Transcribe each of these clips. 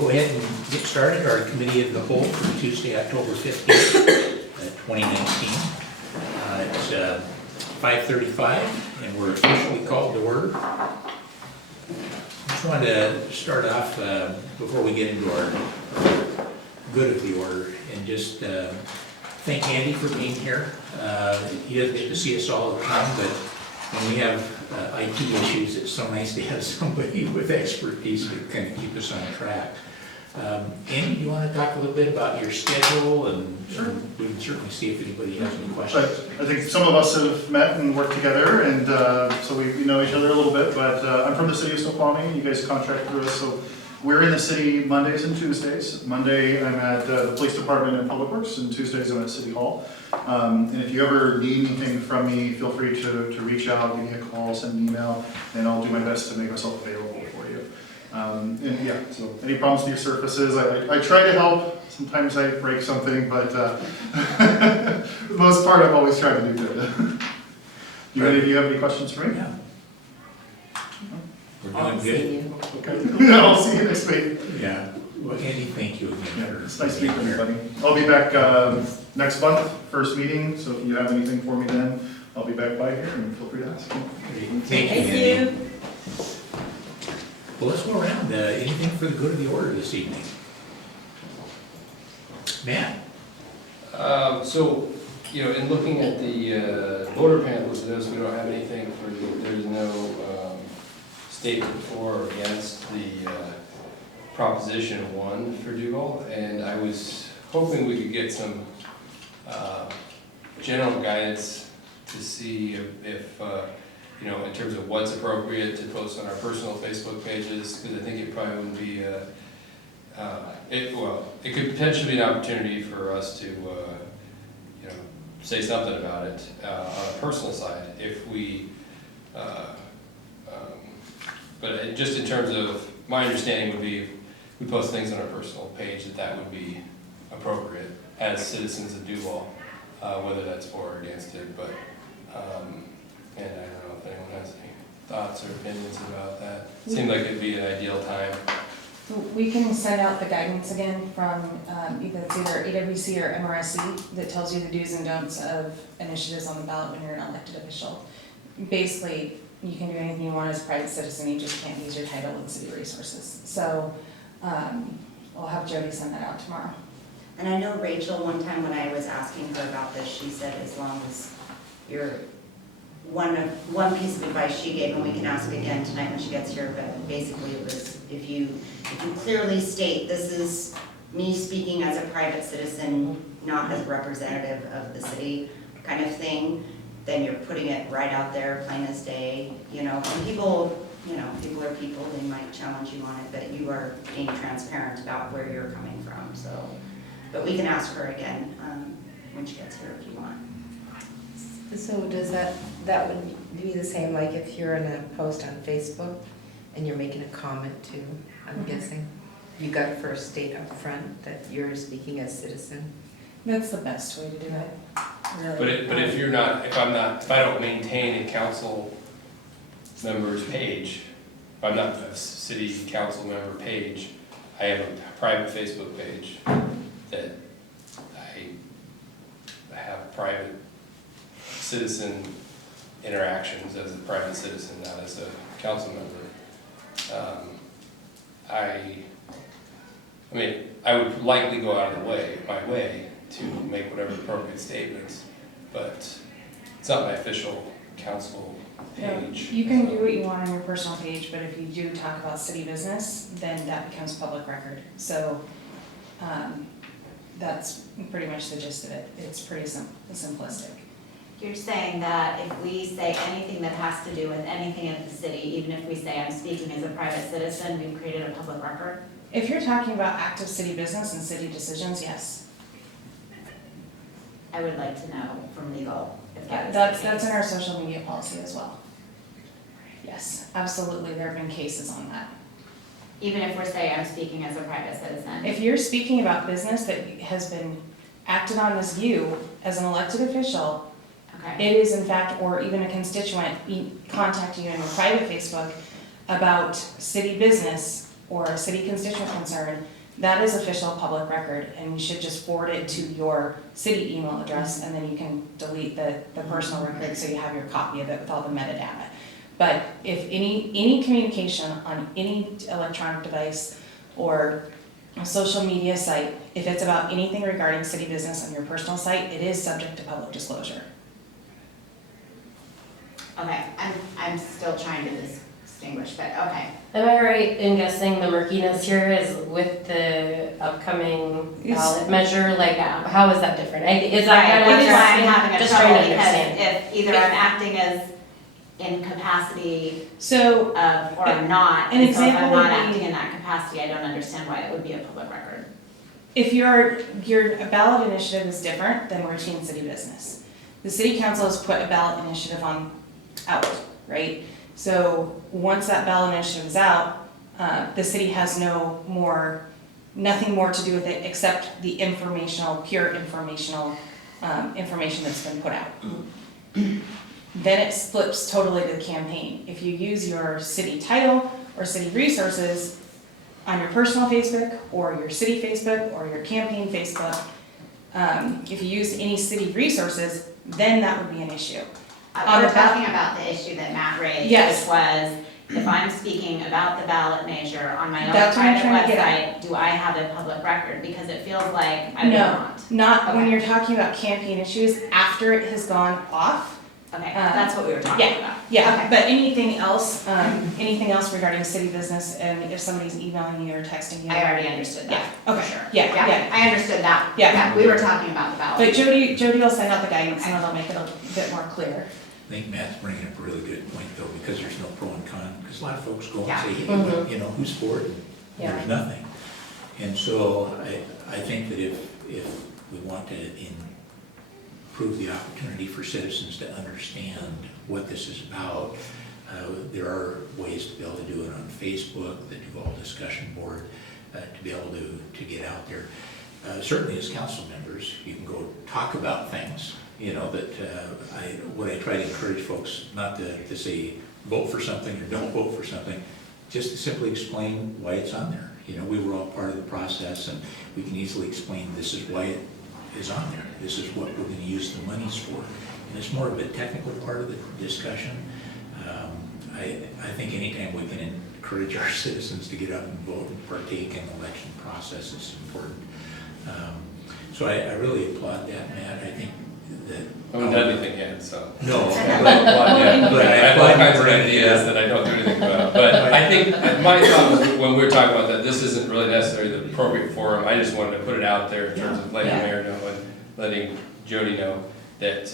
go ahead and get started. Our committee of the whole for Tuesday, October 15th, 2019. It's 5:35 and we're officially called to order. I just wanted to start off before we get into our good of the order and just thank Andy for being here. He doesn't get to see us all the time, but when we have IT issues, it's so nice to have somebody with expertise to kind of keep us on track. Andy, do you want to talk a little bit about your schedule? And Sure. We can certainly see if anybody has any questions. I think some of us have met and worked together, and so we know each other a little bit, but I'm from the city of Snoqualmie. You guys contract through us, so we're in the city Mondays and Tuesdays. Monday, I'm at the Police Department and Public Works, and Tuesdays, I'm at City Hall. And if you ever need anything from me, feel free to reach out, give me a call, send an email, and I'll do my best to make myself available for you. And yeah, so any problems with your surfaces, I try to help. Sometimes I break something, but for the most part, I've always tried to do good. Do any of you have any questions for me? Yeah. We're doing good. Okay. I'll see you next week. Yeah. Well, Andy, thank you again. Yeah, it's nice meeting everybody. I'll be back next month, first meeting, so if you have anything for me then, I'll be back by here and feel free to ask. Thank you, Andy. Well, let's go around. Anything for the good of the order this evening? Matt? So, you know, in looking at the voter pamphlets, those we don't have anything for there's no statement for or against the Proposition 1 for Duval, and I was hoping we could get some general guidance to see if you know, in terms of what's appropriate to post on our personal Facebook pages, because I think it probably wouldn't be it could potentially be an opportunity for us to, you know, say something about it on a personal side if we, but just in terms of, my understanding would be if we post things on our personal page that would be appropriate as citizens of Duval, whether that's for or against it, but, and I don't know if anyone has any thoughts or opinions about that. Seemed like it'd be an ideal time. We can send out the guidance again from either AWC or MRSC that tells you the do's and don'ts of initiatives on the ballot when you're an elected official. Basically, you can do anything you want as a private citizen, you just can't use your title in city resources. So I'll have Jody send that out tomorrow. And I know Rachel, one time when I was asking her about this, she said as long as you're, one piece of advice she gave, and we can ask again tonight when she gets here, but basically it was, if you clearly state this is me speaking as a private citizen, not as a representative of the city kind of thing, then you're putting it right out there, plain as day, you know, and people, you know, people are people, they might challenge you on it, but you are being transparent about where you're coming from, so. But we can ask her again when she gets here if you want. So does that would be the same, like if you're in a post on Facebook and you're making a comment too, I'm guessing? You got to first state up front that you're speaking as citizen? That's the best way to do it, really. But if I don't maintain a council member's page, if I'm not a city council member page, I have a private Facebook page that I have private citizen interactions as a private citizen, not as a council member. I mean, I would likely go out of my way to make whatever appropriate statements, but it's not my official council page. You can do what you want on your personal page, but if you do talk about city business, then that becomes public record. So that's pretty much the gist of it. It's pretty simplistic. You're saying that if we say anything that has to do with anything in the city, even if we say I'm speaking as a private citizen, we've created a public record? If you're talking about active city business and city decisions, yes. I would like to know from legal if that is That's the case. in our social media policy as well. Yes, absolutely, there have been cases on that. Even if we're saying I'm speaking as a private citizen? If you're speaking about business that has been acted on as you, as an elected official, Okay. it is in fact, or even a constituent contacting you on your private Facebook about city business, or a city constituent concern, that is official public record, and you should just forward it to your city email address, and then you can delete the personal record, so you have your copy of it with all the metadata. But if any communication on any electronic device or a social media site, if it's about anything regarding city business on your personal site, it is subject to public disclosure. Okay, I'm still trying to distinguish, but okay. Am I right in guessing the murkiness here is with the upcoming ballot measure? Like, how is that different? Is that kind of what That's you're why I'm saying? having a Just trying trouble, to because understand. if either I'm acting as in capacity So, of, or I'm not, An and so if I'm example not would be- acting in that capacity, I don't understand why it would be a public record. if your ballot initiative is different than routine city business, the city council has put a ballot initiative out, right? So once that ballot initiative is out, the city has nothing more to do with it except the pure informational information that's been put out. Then it flips totally to the campaign. If you use your city title or city resources on your personal Facebook or your city Facebook or your campaign Facebook, if you use any city resources, then that would be an issue. On We're the ballot- talking about the issue that Matt raised, Yes. which was, if I'm speaking about the ballot measure on my own That's what I'm private trying to get website, do I have a public record? Because it feels like I would No. not. Not when Okay. you're talking about campaign issues after it has gone off. Okay, that's what we were talking about. Yeah, Okay. but anything else regarding city business, and if somebody's emailing you or texting you. I already understood that. Yeah, okay, For sure. yeah. I understood that. Yeah. We were talking about the ballot. But Jody will send out the guidance and it'll make it a bit more clear. I think Matt's bringing up a really good point though, because there's no pro and con, because a lot of folks go and Yeah. say, hey, what, you know, who's for it? And Yeah. there's nothing. And so I think that if we want to improve the opportunity for citizens to understand what this is about, there are ways to be able to do it on Facebook, the Duval discussion board, to be able to get out there. Certainly as council members, you can go talk about things, you know, that what I try to encourage folks, not to say vote for something or don't vote for something, just to simply explain why it's on there. You know, we were all part of the process, and we can easily explain this is why it is on there. This is what we're gonna use the monies for. And it's more of a technical part of the discussion. I think anytime we can encourage our citizens to get up and vote and partake in the election process is important. So I really applaud that, Matt. I think that. I haven't done anything yet, so. No, But I have all kinds of ideas that I don't do anything about. But I think, my thought was, when we were talking about that, this isn't really necessarily the appropriate forum. I just wanted to put it out there in terms of letting the mayor know and letting Jody know that,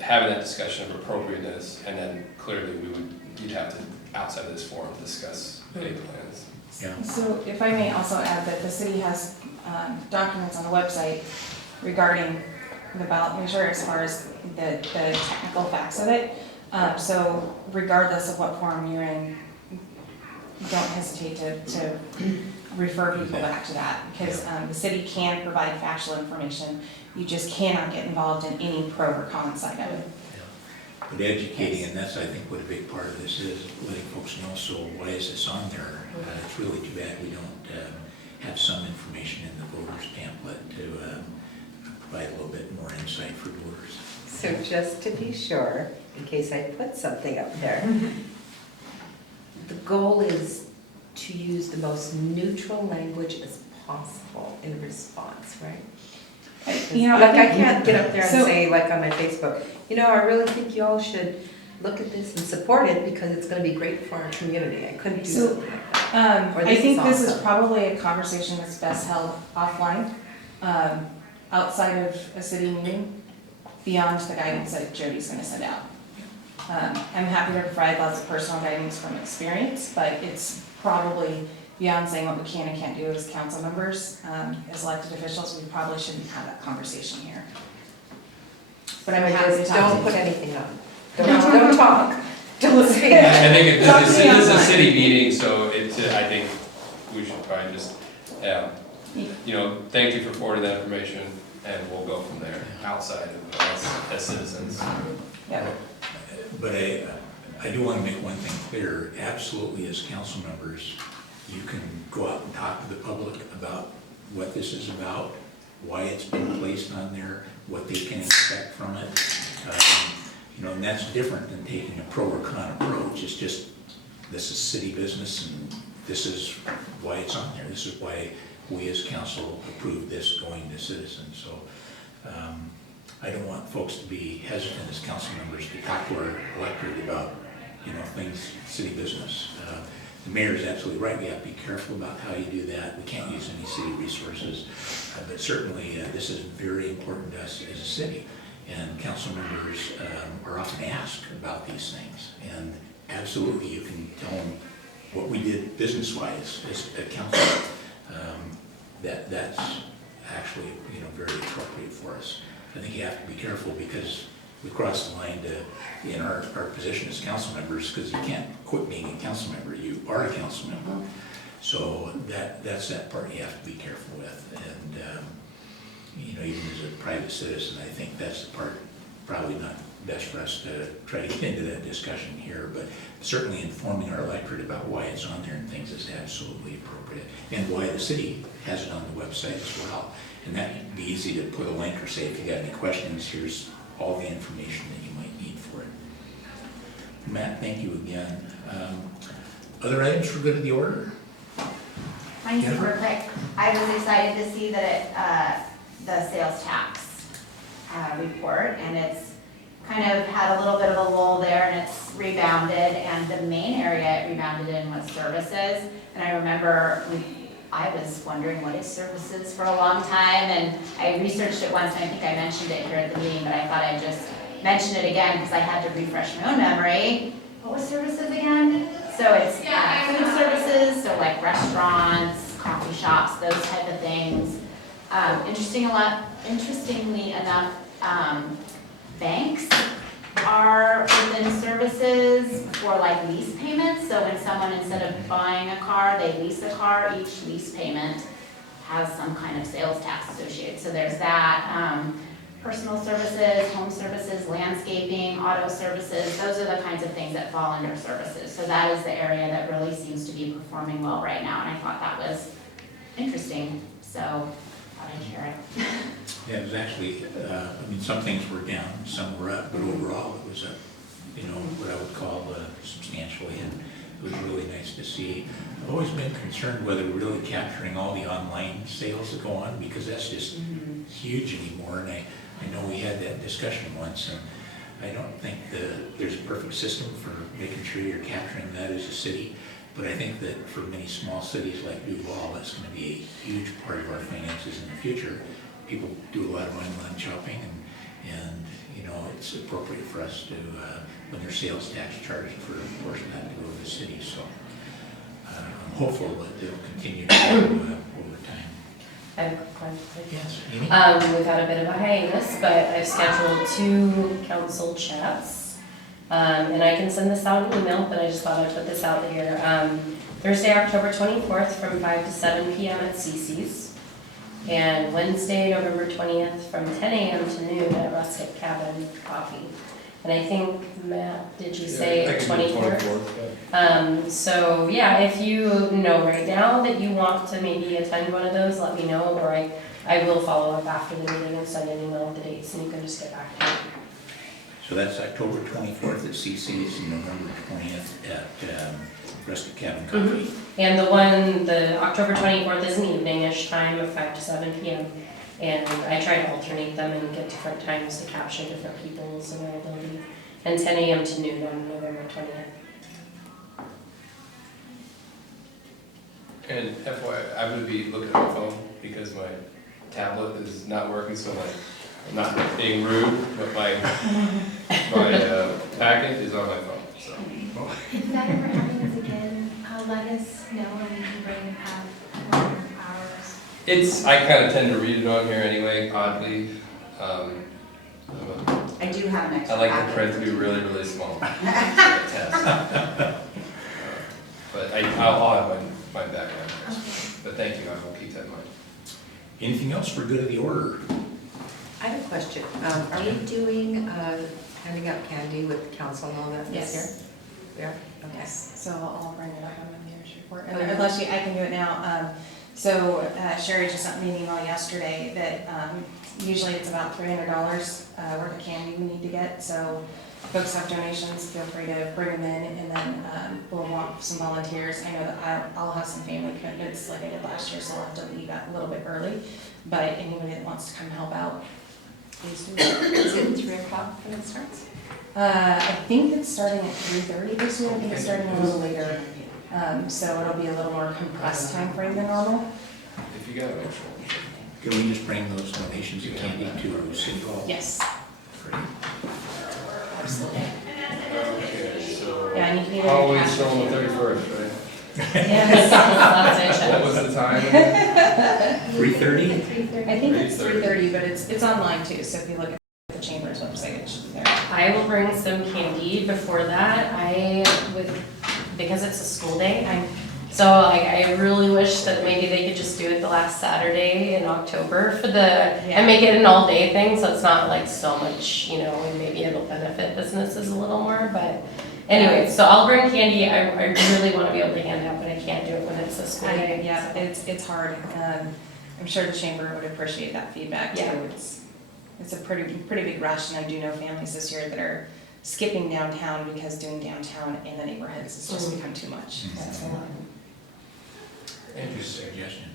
having that discussion of appropriateness, and then clearly you'd have to, outside of this forum, discuss any plans. Yeah. So if I may also add that the city has documents on the website regarding the ballot measure as far as the technical facts of it. So regardless of what forum you're in, don't hesitate to refer people back to that, because the city can provide factual information. You just cannot get involved in any pro or con side of it. But educating, and that's, I think, what a big part of this is, letting folks know, so why is this on there? It's really too bad we don't have some information in the voters pamphlet to provide a little bit more insight for voters. So just to be sure, in case I put something up there, the goal is to use the most neutral language as possible in response, right? You know, Like, I think- can't get up there and so- say, like on my Facebook, you know, I really think you all should look at this and support it because it's gonna be great for our community. I couldn't do So, something like that. Or I this think is this is awesome. probably a conversation that's best held offline, outside of a city meeting, beyond the guidance that Jody's gonna send out. I'm happy to provide lots of personal guidance from experience, but it's probably beyond saying what we can and can't do as council members. As elected officials, we probably shouldn't have that conversation here. But I'm happy to Just talk to don't you. put anything up. Don't talk. Don't speak. I think Talk to this me is a offline. city meeting, so it's, I think we should probably just, you know, thank you for forwarding that information, and we'll go from there, outside of us as citizens. Yeah. But I do want to make one thing clear, absolutely as council members, you can go out and talk to the public about what this is about, why it's been placed on there, what they can expect from it. You know, and that's different than taking a pro or con approach. It's just, this is city business and this is why it's on there. This is why we as council approved this going to citizens. So I don't want folks to be hesitant as council members to talk to our electorate about, you know, things, city business. The mayor is absolutely right. We have to be careful about how you do that. We can't use any city resources. But certainly this is very important to us as a city. And council members are often asked about these things. And absolutely you can tell them what we did business-wise as a council. That's actually, you know, very appropriate for us. I think you have to be careful because we cross the line to, in our position as council members, because you can't quit being a council member. You are a council member. So that's that part you have to be careful with. And, you know, even as a private citizen, I think that's the part probably not best for us to try to get into that discussion here, but certainly informing our electorate about why it's on there and things is absolutely appropriate, and why the city has it on the website as well. And that would be easy to put a link or say, if you got any questions, here's all the information that you might need for it. Matt, thank you again. Other items for good of the order? Mine's Jennifer? super quick. I was excited to see that the sales tax report, and it's kind of had a little bit of a lull there, and it's rebounded, and the main area it rebounded in was services. And I remember I was wondering what is services for a long time, and I researched it once, and I think I mentioned it here at the meeting, but I thought I'd just mention it again because I had to refresh my own memory. What was services again? So it's food services, so like restaurants, coffee shops, those type of things. Interestingly enough, banks are within services for like lease payments. So when someone, instead of buying a car, they lease a car, each lease payment has some kind of sales tax associated. So there's that. Personal services, home services, landscaping, auto services, those are the kinds of things that fall under services. So that is the area that really seems to be performing well right now, and I thought that was interesting, so thought I'd share it. Yeah, it was actually, I mean, some things were down, some were up, but overall it was up, you know, what I would call substantially, and it was really nice to see. I've always been concerned whether we're really capturing all the online sales that go on, because that's just huge anymore, and I know we had that discussion once, and I don't think there's a perfect system for making sure you're capturing that as a city, but I think that for many small cities like Duval, that's going to be a huge part of our finances in the future. People do a lot of online shopping, and you know, it's appropriate for us to, when there's sales tax charged, for a portion of that to go to the city. So I'm hopeful that they'll continue to go over time. I have a quick question. Yes, Amy? We've had a bit of a hiatus, but I've scheduled 2 council chats. And I can send this out in email, but I just thought I'd put this out here. Thursday, October 24th from 5 to 7 p.m. at CC's. And Wednesday, November 20th from 10 a.m. to noon at Rustic Cabin Coffee. And I think, Matt, did you say 24th? So yeah, if you know right now that you want to maybe attend one of those, let me know, or I will follow up after the meeting and send an email with the dates, and you can just get back to me. So that's October 24th at CC's and November 20th at Rustic Cabin Coffee. And the October 24th is an evening-ish time of 5 to 7 p.m. And I try to alternate them and get different times to capture different people's availability. And 10 a.m. to noon on November 20th. And FYI, I'm gonna be looking at my phone because my tablet is not working, so like, I'm not being rude, but my packet is on my phone, so. If that ever happens again, let us know and we can bring it up hours. I kinda tend to read it on here anyway, oddly. I do have an I extra like the packet. print to be really, really small. for the test. But I'll have my background. Okay. But thank you, I will keep that in mind. Anything else for good of the order? I have a question. Are we doing, handing out candy with council and all that this year? Yes. Yeah, okay. Yes, so I'll bring it up on my mayor's report, Okay. unless I can do it now. So Sherry just sent me an email yesterday that usually it's about $300 worth of candy we need to get, so folks have donations, feel free to bring them in, and then we'll want some volunteers. I know that I'll have some family commitments like I did last year, so I'll have to leave that a little bit early, but anybody that wants to come help out, please do. Is it 3 o'clock when it starts? I think it's starting at 3:30 this year, I think it's starting a little later. So it'll be a little more compressed time frame than normal. If you got it. Can we just bring those donations of candy to City Hall? Yes, Great. absolutely. Okay, so. Yeah, and you can either Halloween cash show on it. the 31st, right? Yes, last I checked. What was the time? 3:30? I think it's 3:30. 3:30, but it's online too, so if you look at the chamber's website, it should be there. I will bring some candy before that. I would, because it's a school day, so like I really wish that maybe they could just do it the last Saturday in October for and make it an all-day thing, so it's not like so much, and maybe it'll benefit businesses a little more, but anyway, so I'll bring candy. I really want to be able to hand out, but I can't do it when it's a school day. Yeah, it's hard. I'm sure the chamber would appreciate that feedback too. Yeah. It's a pretty big rush, and I do know families this year that are skipping downtown because doing downtown in the neighborhoods has just become too much. That's a lot. Andrew's sick. Suggestion.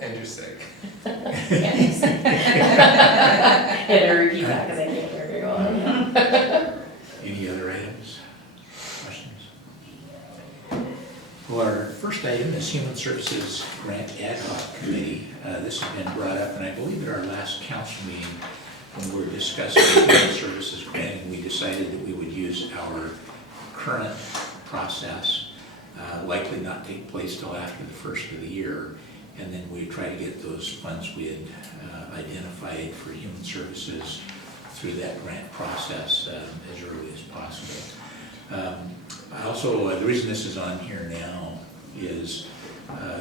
Andrew's sick. Had to repeat that because I can't hear very well. Any other items, questions? Well, our first item is Human Services Grant Ad Hoc Committee. This has been brought up, and I believe at our last council meeting, when we were discussing the Human Services Grant, we decided that we would use our current process, likely not take place till after the first of the year, and then we try to get those funds we had identified for human services through that grant process as early as possible. I also, the reason this is on here now is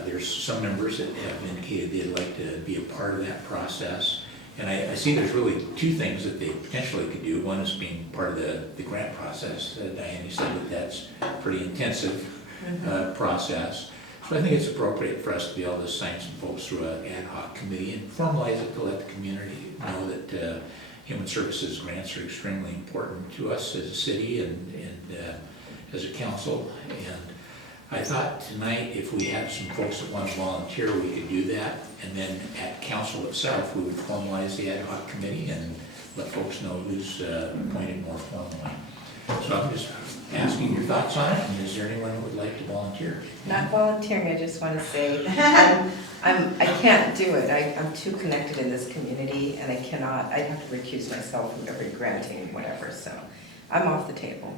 there's some members that have indicated they'd like to be a part of that process. And I see there's really two things that they potentially could do. One is being part of the grant process. Diane, you said that that's a pretty intensive process. So I think it's appropriate for us to be able to assign some folks through an ad hoc committee and formalize it to let the community know that human services grants are extremely important to us as a city and as a council. And I thought tonight, if we had some folks that want to volunteer, we could do that. And then at council itself, we would formalize the ad hoc committee and let folks know who's appointed more formally. So I'm just asking your thoughts on it, and is there anyone who would like to volunteer? Not volunteering, I just want to say, I can't do it. I'm too connected in this community, and I'd have to recuse myself from every granting, whatever, so I'm off the table.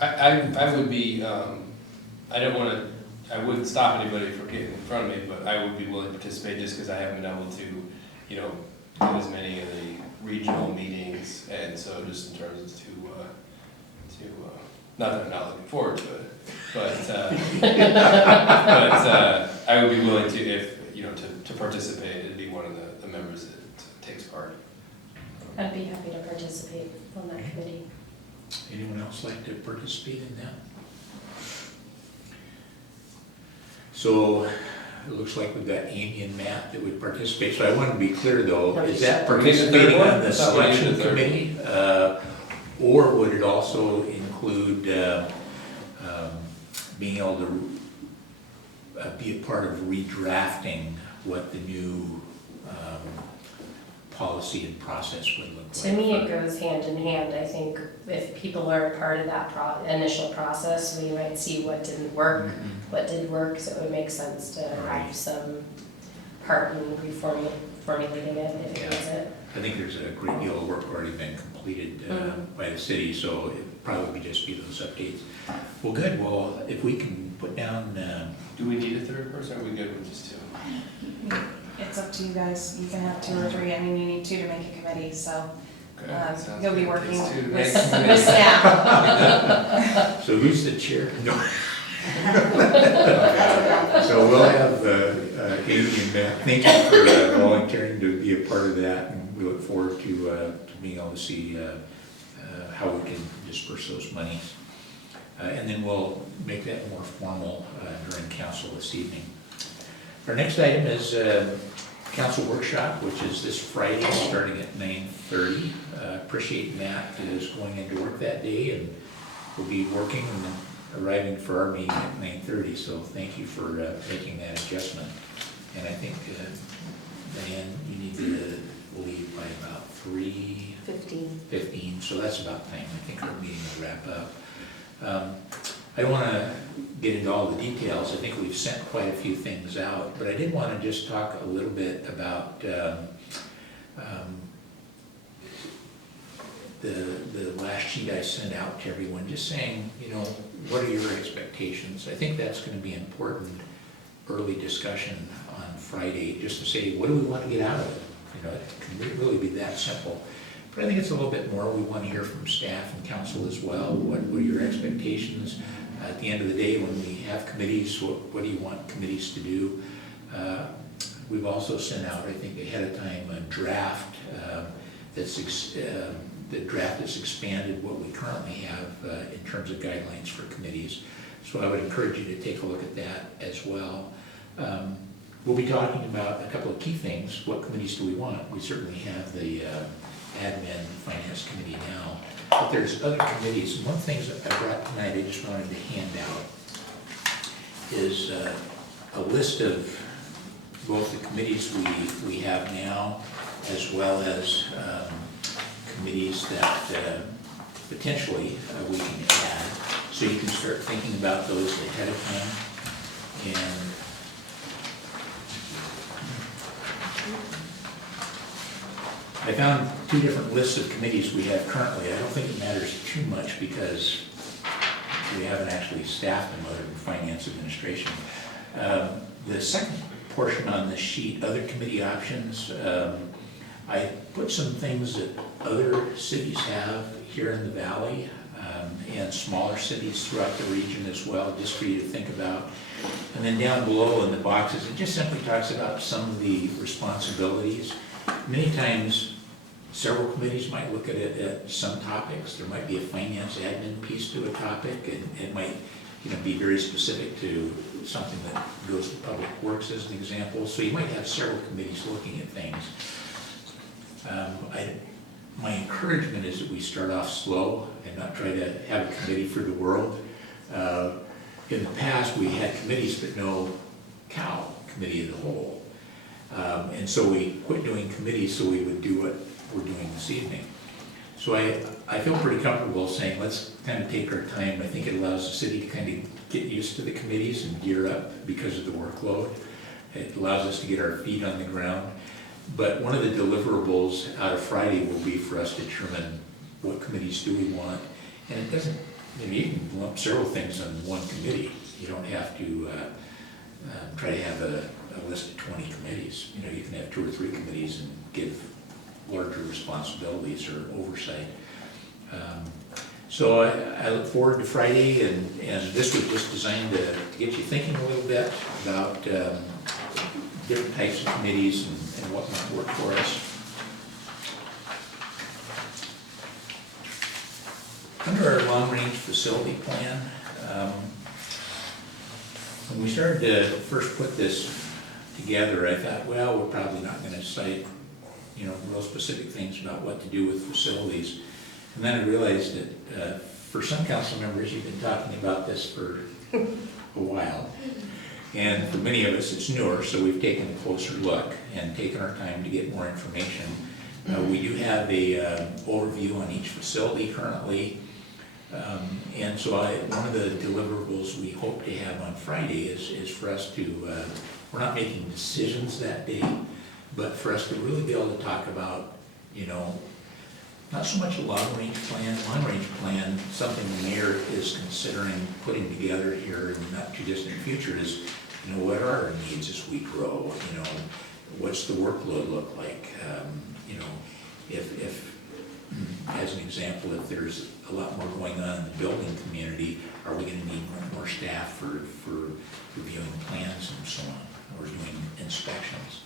I would be, I wouldn't stop anybody from getting in front of me, but I would be willing to participate just because I haven't been able to, do as many of the regional meetings, and so just in terms of not that I'm not looking forward to it, but I would be willing to, if, to participate and be one of the members that takes part. I'd be happy to participate on that committee. Anyone else like to participate in that? So it looks like we've got Amy and Matt that would participate. So I want to be clear though, is that participating on the selection committee? Or would it also include being able to be a part of redrafting what the new policy and process would look like? To me, it goes hand in hand. I think if people are a part of that initial process, we might see what didn't work, what did work, so it would make sense to have some part in formulating it if it was it. I think there's a great deal of work already been completed by the city, so it probably just be those updates. Well, good. Well, if we can put down. Do we need a third person, or are we good with just two? It's up to you guys. You can have 2 or 3. I mean, you need 2 to make a committee, so Okay, sounds you'll be good. working Takes two to with make a committee. staff. So who's the chair? No. So we'll have Amy and Matt. Thank you for volunteering to be a part of that, and we look forward to being able to see how we can disperse those monies. And then we'll make that more formal during council this evening. Our next item is council workshop, which is this Friday, starting at 9:30. Appreciate Matt is going into work that day, and will be working and then arriving for our meeting at 9:30, so thank you for making that adjustment. And I think, Diane, you need to leave by about 3:15, so that's about time. I think our meeting will wrap up. I don't want to get into all the details. I think we've sent quite a few things out, but I did want to just talk a little bit about the last sheet I sent out to everyone, just saying, what are your expectations? I think that's going to be an important early discussion on Friday, just to say, what do we want to get out of it? It can really be that simple. But I think it's a little bit more. We want to hear from staff and council as well. What are your expectations? At the end of the day, when we have committees, what do you want committees to do? We've also sent out, I think ahead of time, a draft the draft has expanded what we currently have in terms of guidelines for committees. So I would encourage you to take a look at that as well. We'll be talking about a couple of key things. What committees do we want? We certainly have the Admin Finance Committee now, but there's other committees. And one of the things that I brought tonight, I just wanted to hand out, is a list of both the committees we have now, as well as committees that potentially we can add. So you can start thinking about those ahead of time. And I found two different lists of committees we have currently. I don't think it matters too much because we haven't actually staffed them other than Finance Administration. The second portion on this sheet, other committee options, I put some things that other cities have here in the valley and smaller cities throughout the region as well, just for you to think about. And then down below in the boxes, it just simply talks about some of the responsibilities. Many times, several committees might look at it at some topics. There might be a finance admin piece to a topic, and it might be very specific to something that goes to Public Works as an example. So you might have several committees looking at things. My encouragement is that we start off slow and not try to have a committee for the world. In the past, we had committees but no COW, Committee of the Whole. And so we quit doing committees so we would do what we're doing this evening. So I feel pretty comfortable saying let's kind of take our time. I think it allows the city to kind of get used to the committees and gear up because of the workload. It allows us to get our feet on the ground. But one of the deliverables out of Friday will be for us to determine what committees do we want. And it doesn't, you can lump several things on one committee. You don't have to try to have a list of 20 committees. You can have 2 or 3 committees and give larger responsibilities or oversight. So I look forward to Friday, and this was just designed to get you thinking a little bit about different types of committees and what might work for us. Under our long-range facility plan, when we started to first put this together, I thought, well, we're probably not going to cite, real specific things about what to do with facilities. And then I realized that for some council members, you've been talking about this for a while. And for many of us, it's newer, so we've taken a closer look and taken our time to get more information. We do have a overview on each facility currently. And so one of the deliverables we hope to have on Friday is for us to, we're not making decisions that day, but for us to really be able to talk about, not so much a long-range plan. Long-range plan, something the mayor is considering putting together here in the not-too-distant future is, what are our needs as we grow? What's the workload look like? If as an example, if there's a lot more going on in the building community, are we going to need more staff for reviewing plans and so on, or doing inspections?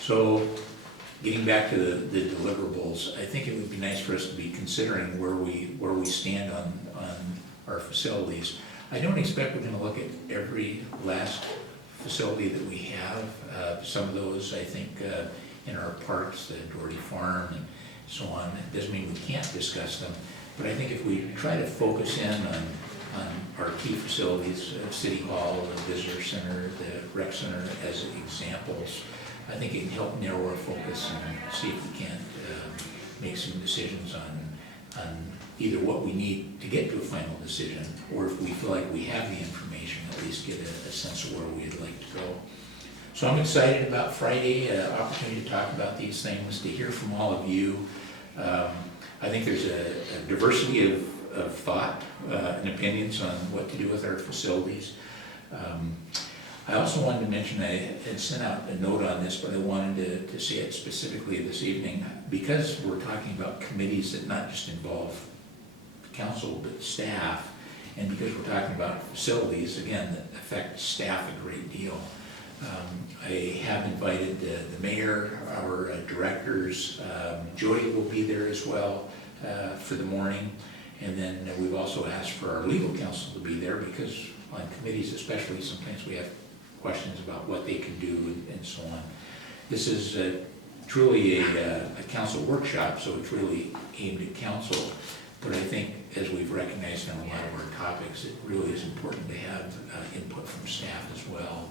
So getting back to the deliverables, I think it would be nice for us to be considering where we stand on our facilities. I don't expect we're gonna look at every last facility that we have. Some of those, I think, in our parks, the Doherty Farm and so on, it doesn't mean we can't discuss them. But I think if we try to focus in on our key facilities, City Hall, the Visitor Center, the Rec Center as examples, I think it can help narrow our focus and see if we can't make some decisions on either what we need to get to a final decision, or if we feel like we have the information, at least get a sense of where we'd like to go. So I'm excited about Friday, opportunity to talk about these things, to hear from all of you. I think there's a diversity of thought and opinions on what to do with our facilities. I also wanted to mention, I had sent out a note on this, but I wanted to say it specifically this evening, because we're talking about committees that not just involve council, but staff, and because we're talking about facilities, again, that affect staff a great deal. I have invited the mayor, our directors, Jody will be there as well for the morning, and then we've also asked for our legal counsel to be there, because on committees especially, sometimes we have questions about what they can do and so on. This is truly a council workshop, so it's really aimed at council, but I think as we've recognized on a lot of our topics, it really is important to have input from staff as well.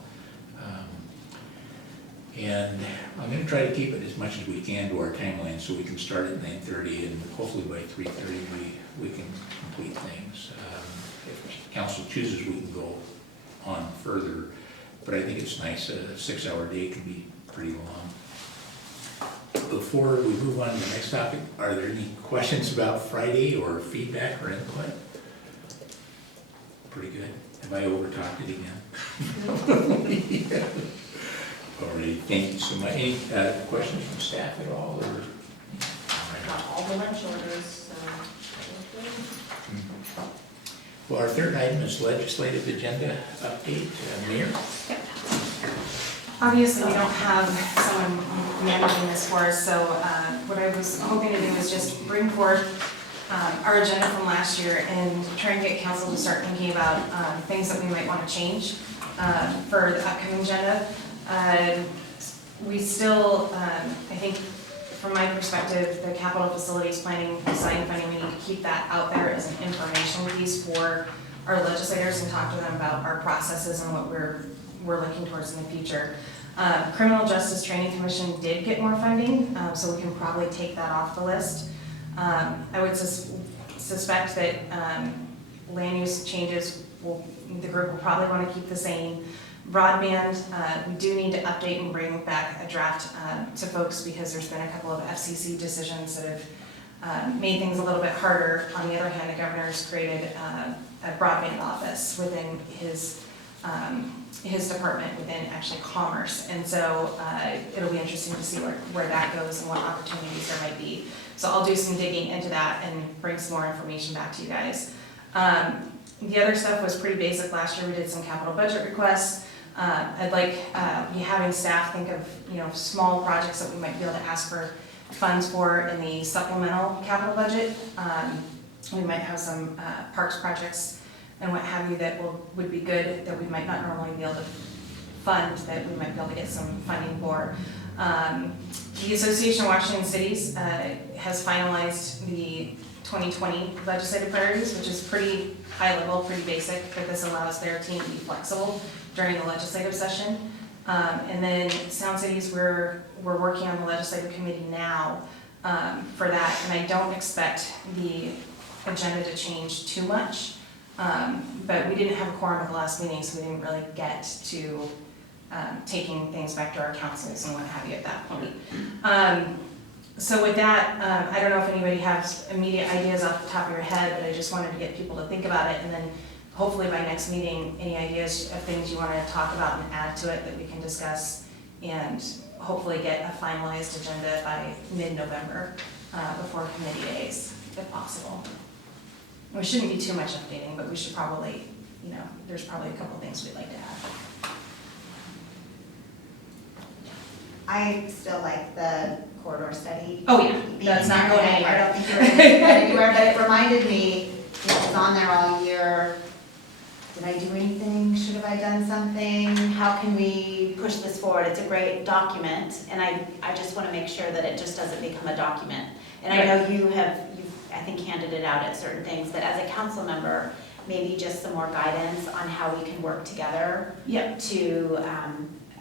And I'm going to try to keep it as much as we can to our timeline, so we can start at 9:30, and hopefully by 3:30 we can complete things. If council chooses, we can go on further, but I think it's nice, a 6-hour day can be pretty long. Before we move on to the next topic, are there any questions about Friday or feedback or input? Pretty good. Have I overtalked it again? Yeah. All right, thank you so much. Any questions from staff at all, or? I got all the lunch orders, so. Well, our third item is legislative agenda update. Mayor? Obviously, we don't have someone managing this for us, so what I was hoping to do is just bring forth our agenda from last year and try and get council to start thinking about things that we might want to change for the upcoming agenda. We still, I think, from my perspective, the capital facilities planning design funding, we need to keep that out there as an information piece for our legislators and talk to them about our processes and what we're looking towards in the future. Criminal Justice Training Commission did get more funding, so we can probably take that off the list. I would suspect that land use changes, the group will probably want to keep the same. Broadband, we do need to update and bring back a draft to folks, because there's been a couple of FCC decisions that have made things a little bit harder. On the other hand, the governor's created a broadband office within his department, within actually Commerce. And so it'll be interesting to see where that goes and what opportunities there might be. So I'll do some digging into that and bring some more information back to you guys. The other stuff was pretty basic. Last year we did some capital budget requests. I'd like be having staff think of small projects that we might be able to ask for funds for in the supplemental capital budget. We might have some parks projects and what have you that would be good, that we might not normally be able to fund, that we might be able to get some funding for. The Association of Washington Cities has finalized the 2020 legislative priorities, which is pretty high level, pretty basic, but this allows their team to be flexible during the legislative session. And then Sound Cities, we're working on the legislative committee now for that, and I don't expect the agenda to change too much. But we didn't have a quorum at the last meeting, so we didn't really get to taking things back to our councils and what have you at that point. So with that, I don't know if anybody has immediate ideas off the top of your head, but I just wanted to get people to think about it, and then hopefully by next meeting, any ideas of things you want to talk about and add to it that we can discuss, and hopefully get a finalized agenda by mid-November before committee days, if possible. We shouldn't be too much updating, but we should probably, there's probably a couple things we'd like to add. I still like the corridor study. Oh, yeah, being that's not there. going I anywhere. don't think you're gonna take that anywhere, but it reminded me, it was on there all year. Did I do anything? Should have I done something? How can we push this forward? It's a great document, and I just wanna make sure that it just doesn't become a document. And I know you've, I think, handed it out at certain things, but as a council member, maybe just some more guidance on how we can work together Yep. to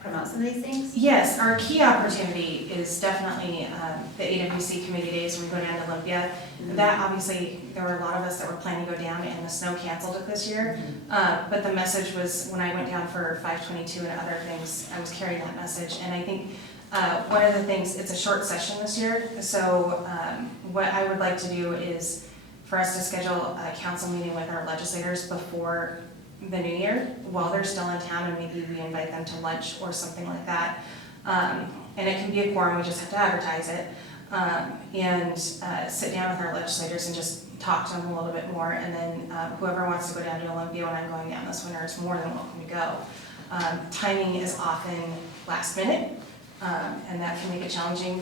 promote some of these things? Yes, our key opportunity is definitely the AWC Committee Days when we go down to Olympia. That, obviously, there were a lot of us that were planning to go down, and the snow canceled it this year. But the message was, when I went down for 522 and other things, I was carrying that message. And I think one of the things, it's a short session this year, so what I would like to do is for us to schedule a council meeting with our legislators before the new year, while they're still in town, and maybe we invite them to lunch or something like that. And it can be a quorum, we just have to advertise it. And sit down with our legislators and just talk to them a little bit more. And then whoever wants to go down to Olympia when I'm going down this winter is more than welcome to go. Timing is often last minute, and that can make it challenging.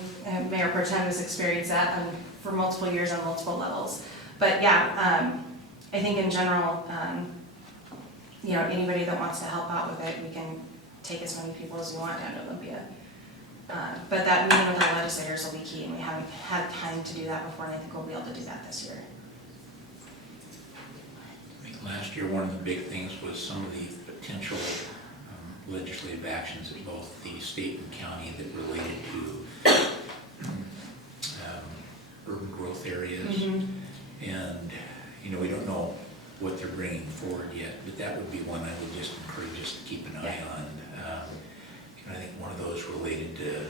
Mayor Pro Tem has experienced that for multiple years on multiple levels. But yeah, I think in general, anybody that wants to help out with it, we can take as many people as we want down to Olympia. But that meeting with our legislators will be key, and we haven't had time to do that before, and I think we'll be able to do that this year. I think last year, one of the big things was some of the potential legislative actions at both the state and county that related to urban growth areas. And, we don't know what they're bringing forward yet, but that would be one I would just encourage us to keep an eye on. I think one of those related to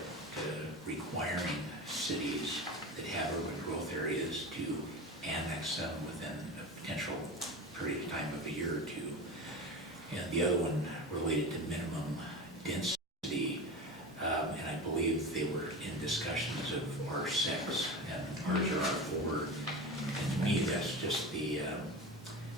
requiring cities that have urban growth areas to annex them within a potential period of time of a year or two. And the other one related to minimum density, and I believe they were in discussions of R6 and ours are R4. And to me, that's just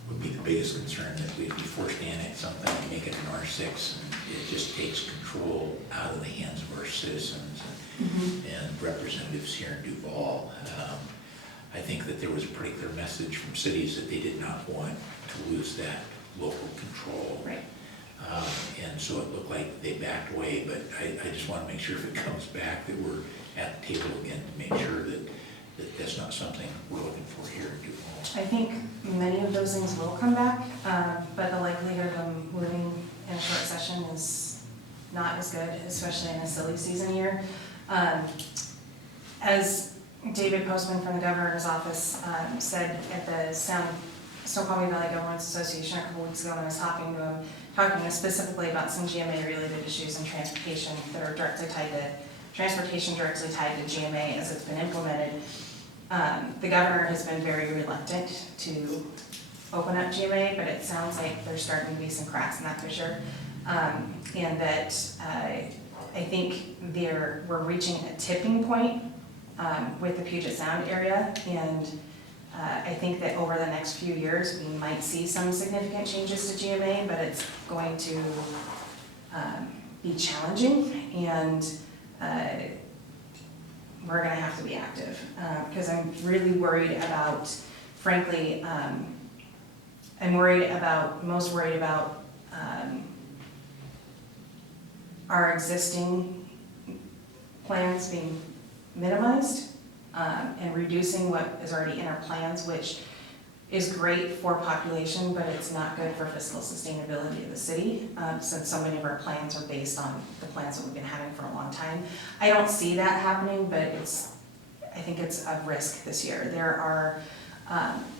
would be the biggest concern, that we'd be forced to annex something and make it an R6, and it just takes control out of the hands of our citizens and representatives here in Duval. I think that there was a pretty clear message from cities that they did not want to lose that local control. Right. And so it looked like they backed away, but I just want to make sure if it comes back that we're at the table again to make sure that that's not something we're looking for here in Duval. I think many of those things will come back, but the likelihood of them moving in a short session is not as good, especially in a silly season year. As David Postman from the governor's office said at the Snoqualmie Valley Governments Association a couple weeks ago when I was talking to him, talking specifically about some GMA-related issues in transportation that are directly tied to GMA as it's been implemented. The governor has been very reluctant to open up GMA, but it sounds like there's starting to be some cracks in that fissure. And that I think we're reaching a tipping point with the Puget Sound area, and I think that over the next few years we might see some significant changes to GMA, but it's going to be challenging, and we're going to have to be active, because I'm really worried about, frankly, I'm most worried about our existing plans being minimized and reducing what is already in our plans, which is great for population, but it's not good for fiscal sustainability of the city, since so many of our plans are based on the plans that we've been having for a long time. I don't see that happening, but I think it's a risk this year.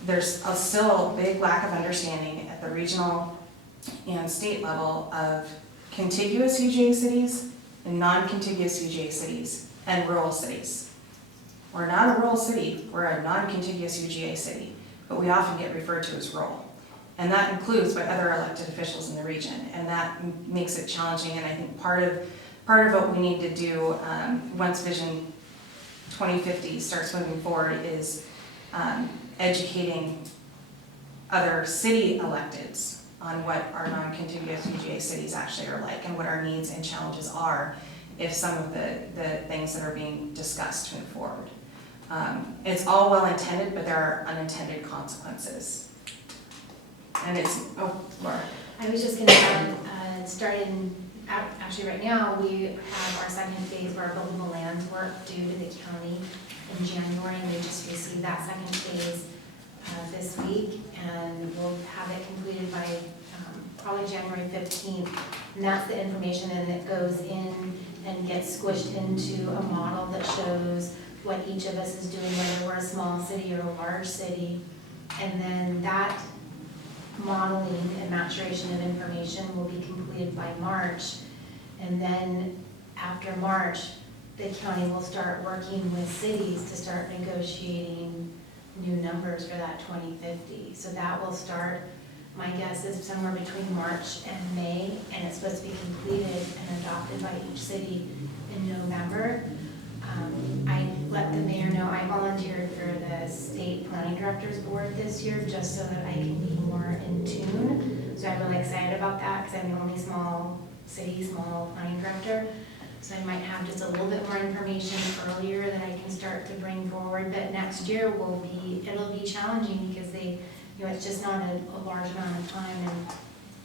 There's still a big lack of understanding at the regional and state level of contiguous UGA cities and non-contiguous UGA cities and rural cities. We're not a rural city, we're a non-contiguous UGA city, but we often get referred to as rural. And that includes by other elected officials in the region, and that makes it challenging. And I think part of what we need to do once Vision 2050 starts moving forward is educating other city electeds on what our non-contiguous UGA cities actually are like and what our needs and challenges are, if some of the things that are being discussed move forward. It's all well intended, but there are unintended consequences. And it's, oh, Laura. I was just gonna add, starting, actually right now, we have our second phase of our buildable lands work due to the county in January, and we just received that second phase this week, and we'll have it completed by probably January 15th. And that's the information, and it goes in and gets squished into a model that shows what each of us is doing, whether we're a small city or a large city. And then that modeling and maturation of information will be completed by March. And then after March, the county will start working with cities to start negotiating new numbers for that 2050. So that will start, my guess is somewhere between March and May, and it's supposed to be completed and adopted by each city in November. I let the mayor know I volunteered for the state planning directors board this year just so that I can be more in tune. So I'm really excited about that because I'm the only small city, small planning director. So I might have just a little bit more information earlier that I can start to bring forward. But next year it'll be challenging because it's just not a large amount of time, and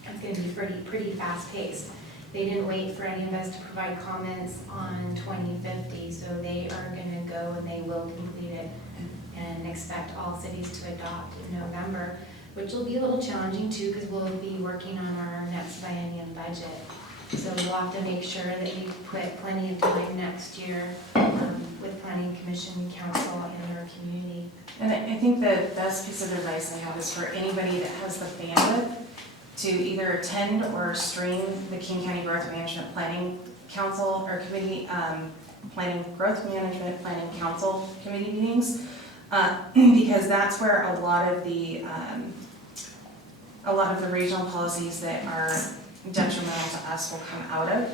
it's going to be pretty fast paced. They didn't wait for any of us to provide comments on 2050, so they are going to go and they will complete it and expect all cities to adopt in November, which will be a little challenging too because we'll be working on our next biennium budget. So we'll have to make sure that we put plenty of time next year with Planning Commission, Council, and our community. And I think the best piece of advice I have is for anybody that has the bandwidth to either attend or stream the King County Growth Management Planning Council or Committee, Growth Management Planning Council committee meetings, because that's where a lot of the regional policies that are detrimental to us will come out of,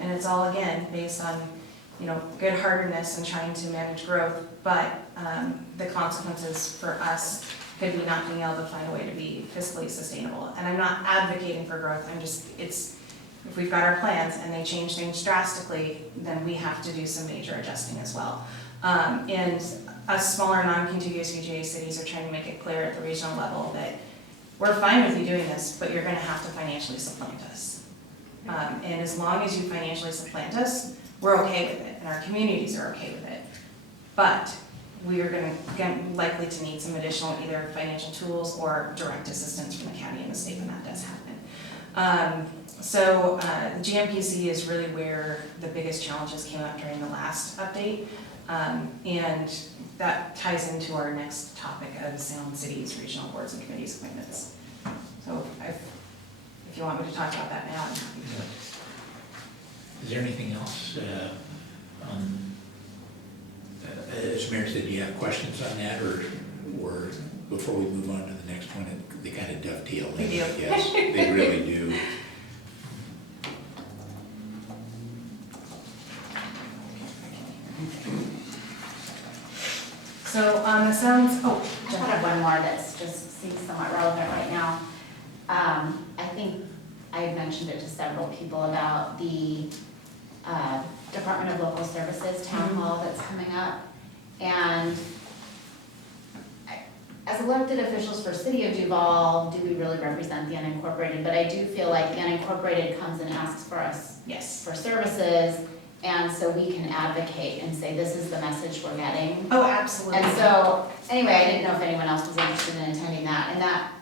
and it's all again based on good-heartedness and trying to manage growth, but the consequences for us could be not being able to find a way to be fiscally sustainable. And I'm not advocating for growth, if we've got our plans and they change things drastically, then we have to do some major adjusting as well. And us smaller non-contiguous UGA cities are trying to make it clear at the regional level that we're fine with you doing this, but you're gonna have to financially supplant us. And as long as you financially supplant us, we're okay with it, and our communities are okay with it. But we are likely to need some additional either financial tools or direct assistance from the county and the state when that does happen. So the GMPC is really where the biggest challenges came up during the last update. And that ties into our next topic of Salem City's regional boards and committees appointments. So if you want me to talk about that now, I'm happy to. Is there anything else as Mayor said, do you have questions on that, or before we move on to the next one, they kind of dovetail in? They do. Yes, they really do. So the sounds, I have one more that's just seems somewhat relevant right now. I think I had mentioned it to several people about the Department of Local Services town hall that's coming up. And as elected officials for City of Duval, do we really represent the unincorporated? But I do feel like the unincorporated comes and asks for us yes. for services, and so we can advocate and say, this is the message we're getting. Oh, absolutely. And so, anyway, I didn't know if anyone else was interested in attending that, and that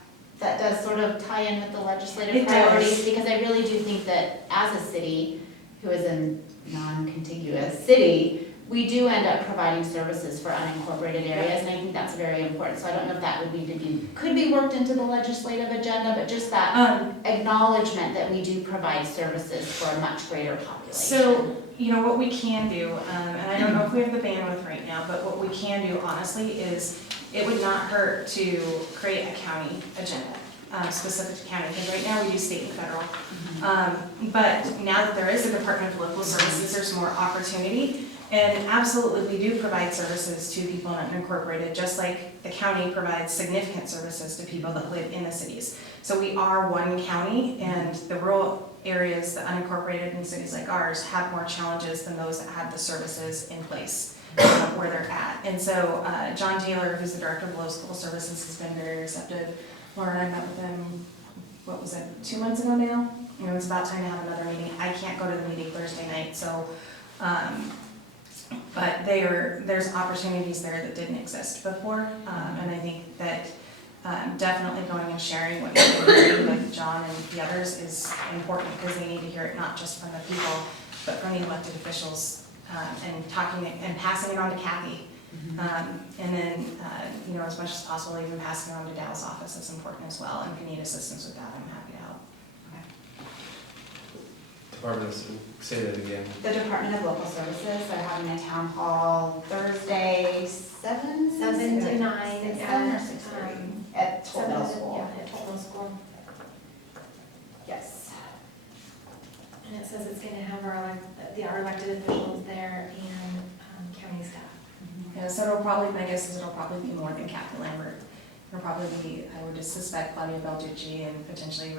does sort of tie in with the legislative It priorities, does. because I really do think that as a city, who is a non-contiguous city, we do end up providing services for unincorporated areas, and I think that's very important. So I don't know if that would need to could be worked into the legislative agenda, but just that acknowledgement that we do provide services for a much greater population. So, what we can do, and I don't know if we have the bandwidth right now, but what we can do honestly is it would not hurt to create a county agenda specific to county, because right now we do state and federal. But now that there is a Department of Local Services, there's more opportunity. And absolutely, we do provide services to people in unincorporated, just like the county provides significant services to people that live in the cities. So we are one county, and the rural areas, the unincorporated in cities like ours, have more challenges than those that have the services in place where they're at. And so John Taylor, who's the director of local services, has been very receptive. Laura and I met with him, what was it, 2 months ago now? You know, it's about time to have another meeting. I can't go to the meeting Thursday night, so, but there's opportunities there that didn't exist before. And I think that definitely going and sharing what you're doing with John and the others is important, because they need to hear it not just from the people, but from the elected officials, and talking it and passing it on to Kathy. And then, you know, as much as possible, even passing it on to Dow's office is important as well. And if you need assistance with that, I'm happy to help. Department, say that again. The Department of Local Services, they're having a town hall Thursday, 7? 7 to 9 6:30 or at, 6:30 at Toll Middle School. Yeah, at Toll Middle School. Yes. And it says it's gonna have our elected officials there and county staff. Yeah, so it'll probably, my guess is it'll probably be more than Kathy Lambert. It'll probably be, I would just suspect, Claudia Belducci and potentially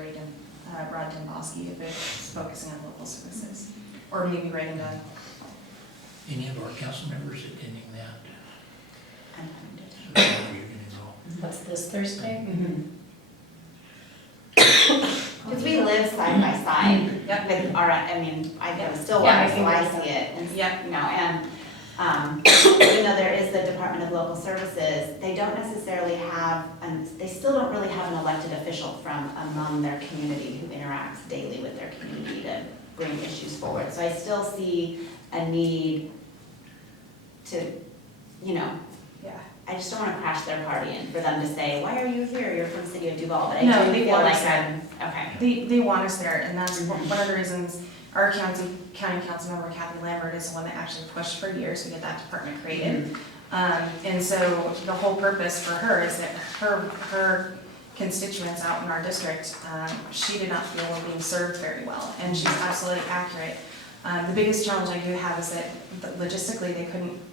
Rod Domboski if it's focusing on local services. Or maybe Reagan Dunn. Any of our council members attending that? I'm So you're gonna go. What's this Thursday? Because we live side by side Yep. with our, I mean, I can still Yeah, I watch, so can I do that. see it, and, Yep. you know, and, even though there is the Department of Local Services, they don't necessarily have, and they still don't really have an elected official from among their community who interacts daily with their community to bring issues forward. So I still see a need to, you know, Yeah. I just don't want to crash their party and for them to say, why are you here? You're from the city of Duval, but I No, do they feel want like us there. okay. They want us there, and that's one of the reasons our county council member Kathy Lambert is the one that actually pushed for years to get that department created. And so the whole purpose for her is that her constituents out in our district, she did not feel were being served very well, and she's absolutely accurate. The biggest challenge I do have is that logistically,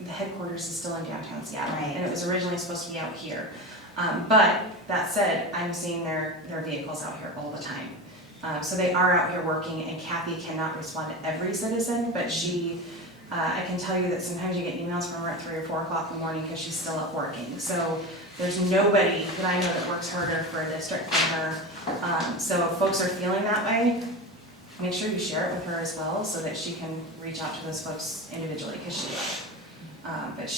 the headquarters is still in downtown Seattle, Right. and it was originally supposed to be out here. But that said, I'm seeing their vehicles out here all the time. So they are out here working, and Kathy cannot respond to every citizen, but I can tell you that sometimes you get emails from her at 3 or 4 o'clock in the morning because she's still up working. So there's nobody that I know that works harder for a district than her. So if folks are feeling that way, make sure you share it with her as well so that she can reach out to those folks individually, because she will. But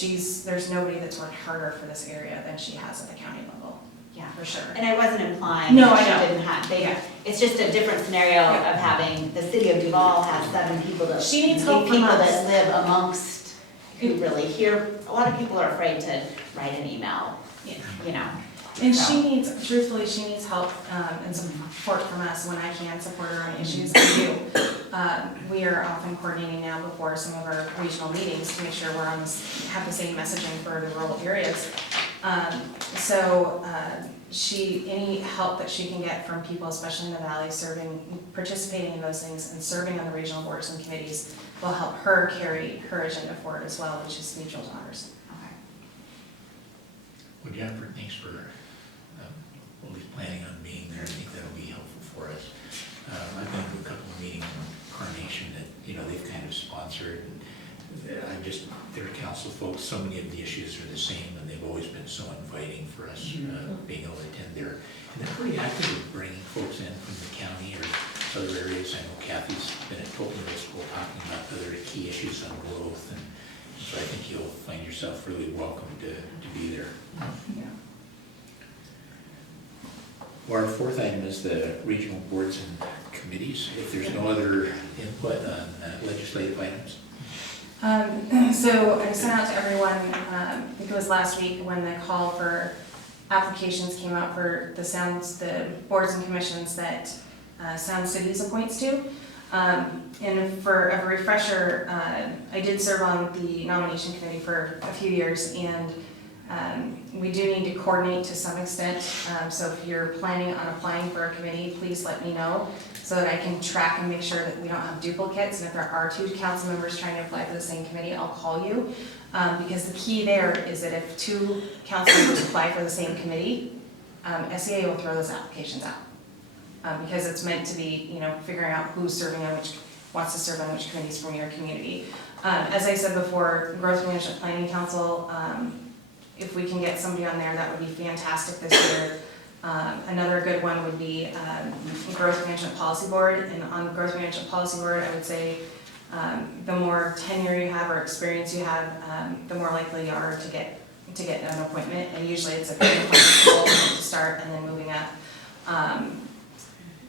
there's nobody that's worked harder for this area than she has at the county level, Yeah. for sure. And I wasn't implying No, that I she know. didn't have, Yeah. it's just a different scenario of having, the city of Duval has 7 people that. She needs help from People us. that live amongst, who really hear, a lot of people are afraid to write an email, Yeah. you know. And So- truthfully, she needs help and some support from us when I can support her on issues I do. We are often coordinating now before some of our regional meetings to make sure we're have the same messaging for the rural areas. Any help that she can get from people, especially in the valley, participating in those things and serving on the regional boards and committees will help her carry her agenda forward as well, which is mutual to ours. Okay. Well, Jennifer, thanks for at least planning on being there. I think that'll be helpful for us. I've been to a couple of meetings in Carnation that, they've kind of sponsored. And their council folks, so many of the issues are the same, and they've always been so inviting for us being able to attend there. And they're pretty active with bringing folks in from the county or other areas. I know Kathy's been at Toll Middle School talking about other key issues on growth, and so I think you'll find yourself really welcome to be there. Yeah. Well, our fourth item is the regional boards and committees. If there's no other input on legislative items. So I sent out to everyone, I think it was last week, when the call for applications came out for the boards and commissions that Sound Cities appoints to. And for a refresher, I did serve on the nomination committee for a few years, and we do need to coordinate to some extent. So if you're planning on applying for a committee, please let me know so that I can track and make sure that we don't have duplicates. And if there are 2 council members trying to apply for the same committee, I'll call you. Because the key there is that if 2 council members apply for the same committee, SEA will throw those applications out. because it's meant to be, you know, figuring out who's serving on which, wants to serve on which committees from your community. As I said before, Growth Management Planning Council, if we can get somebody on there, that would be fantastic this year. Another good one would be Growth Management Policy Board, and on Growth Management Policy Board, I would say the more tenure you have or experience you have, the more likely you are to get an appointment, and usually it's a good appointment to start and then moving up.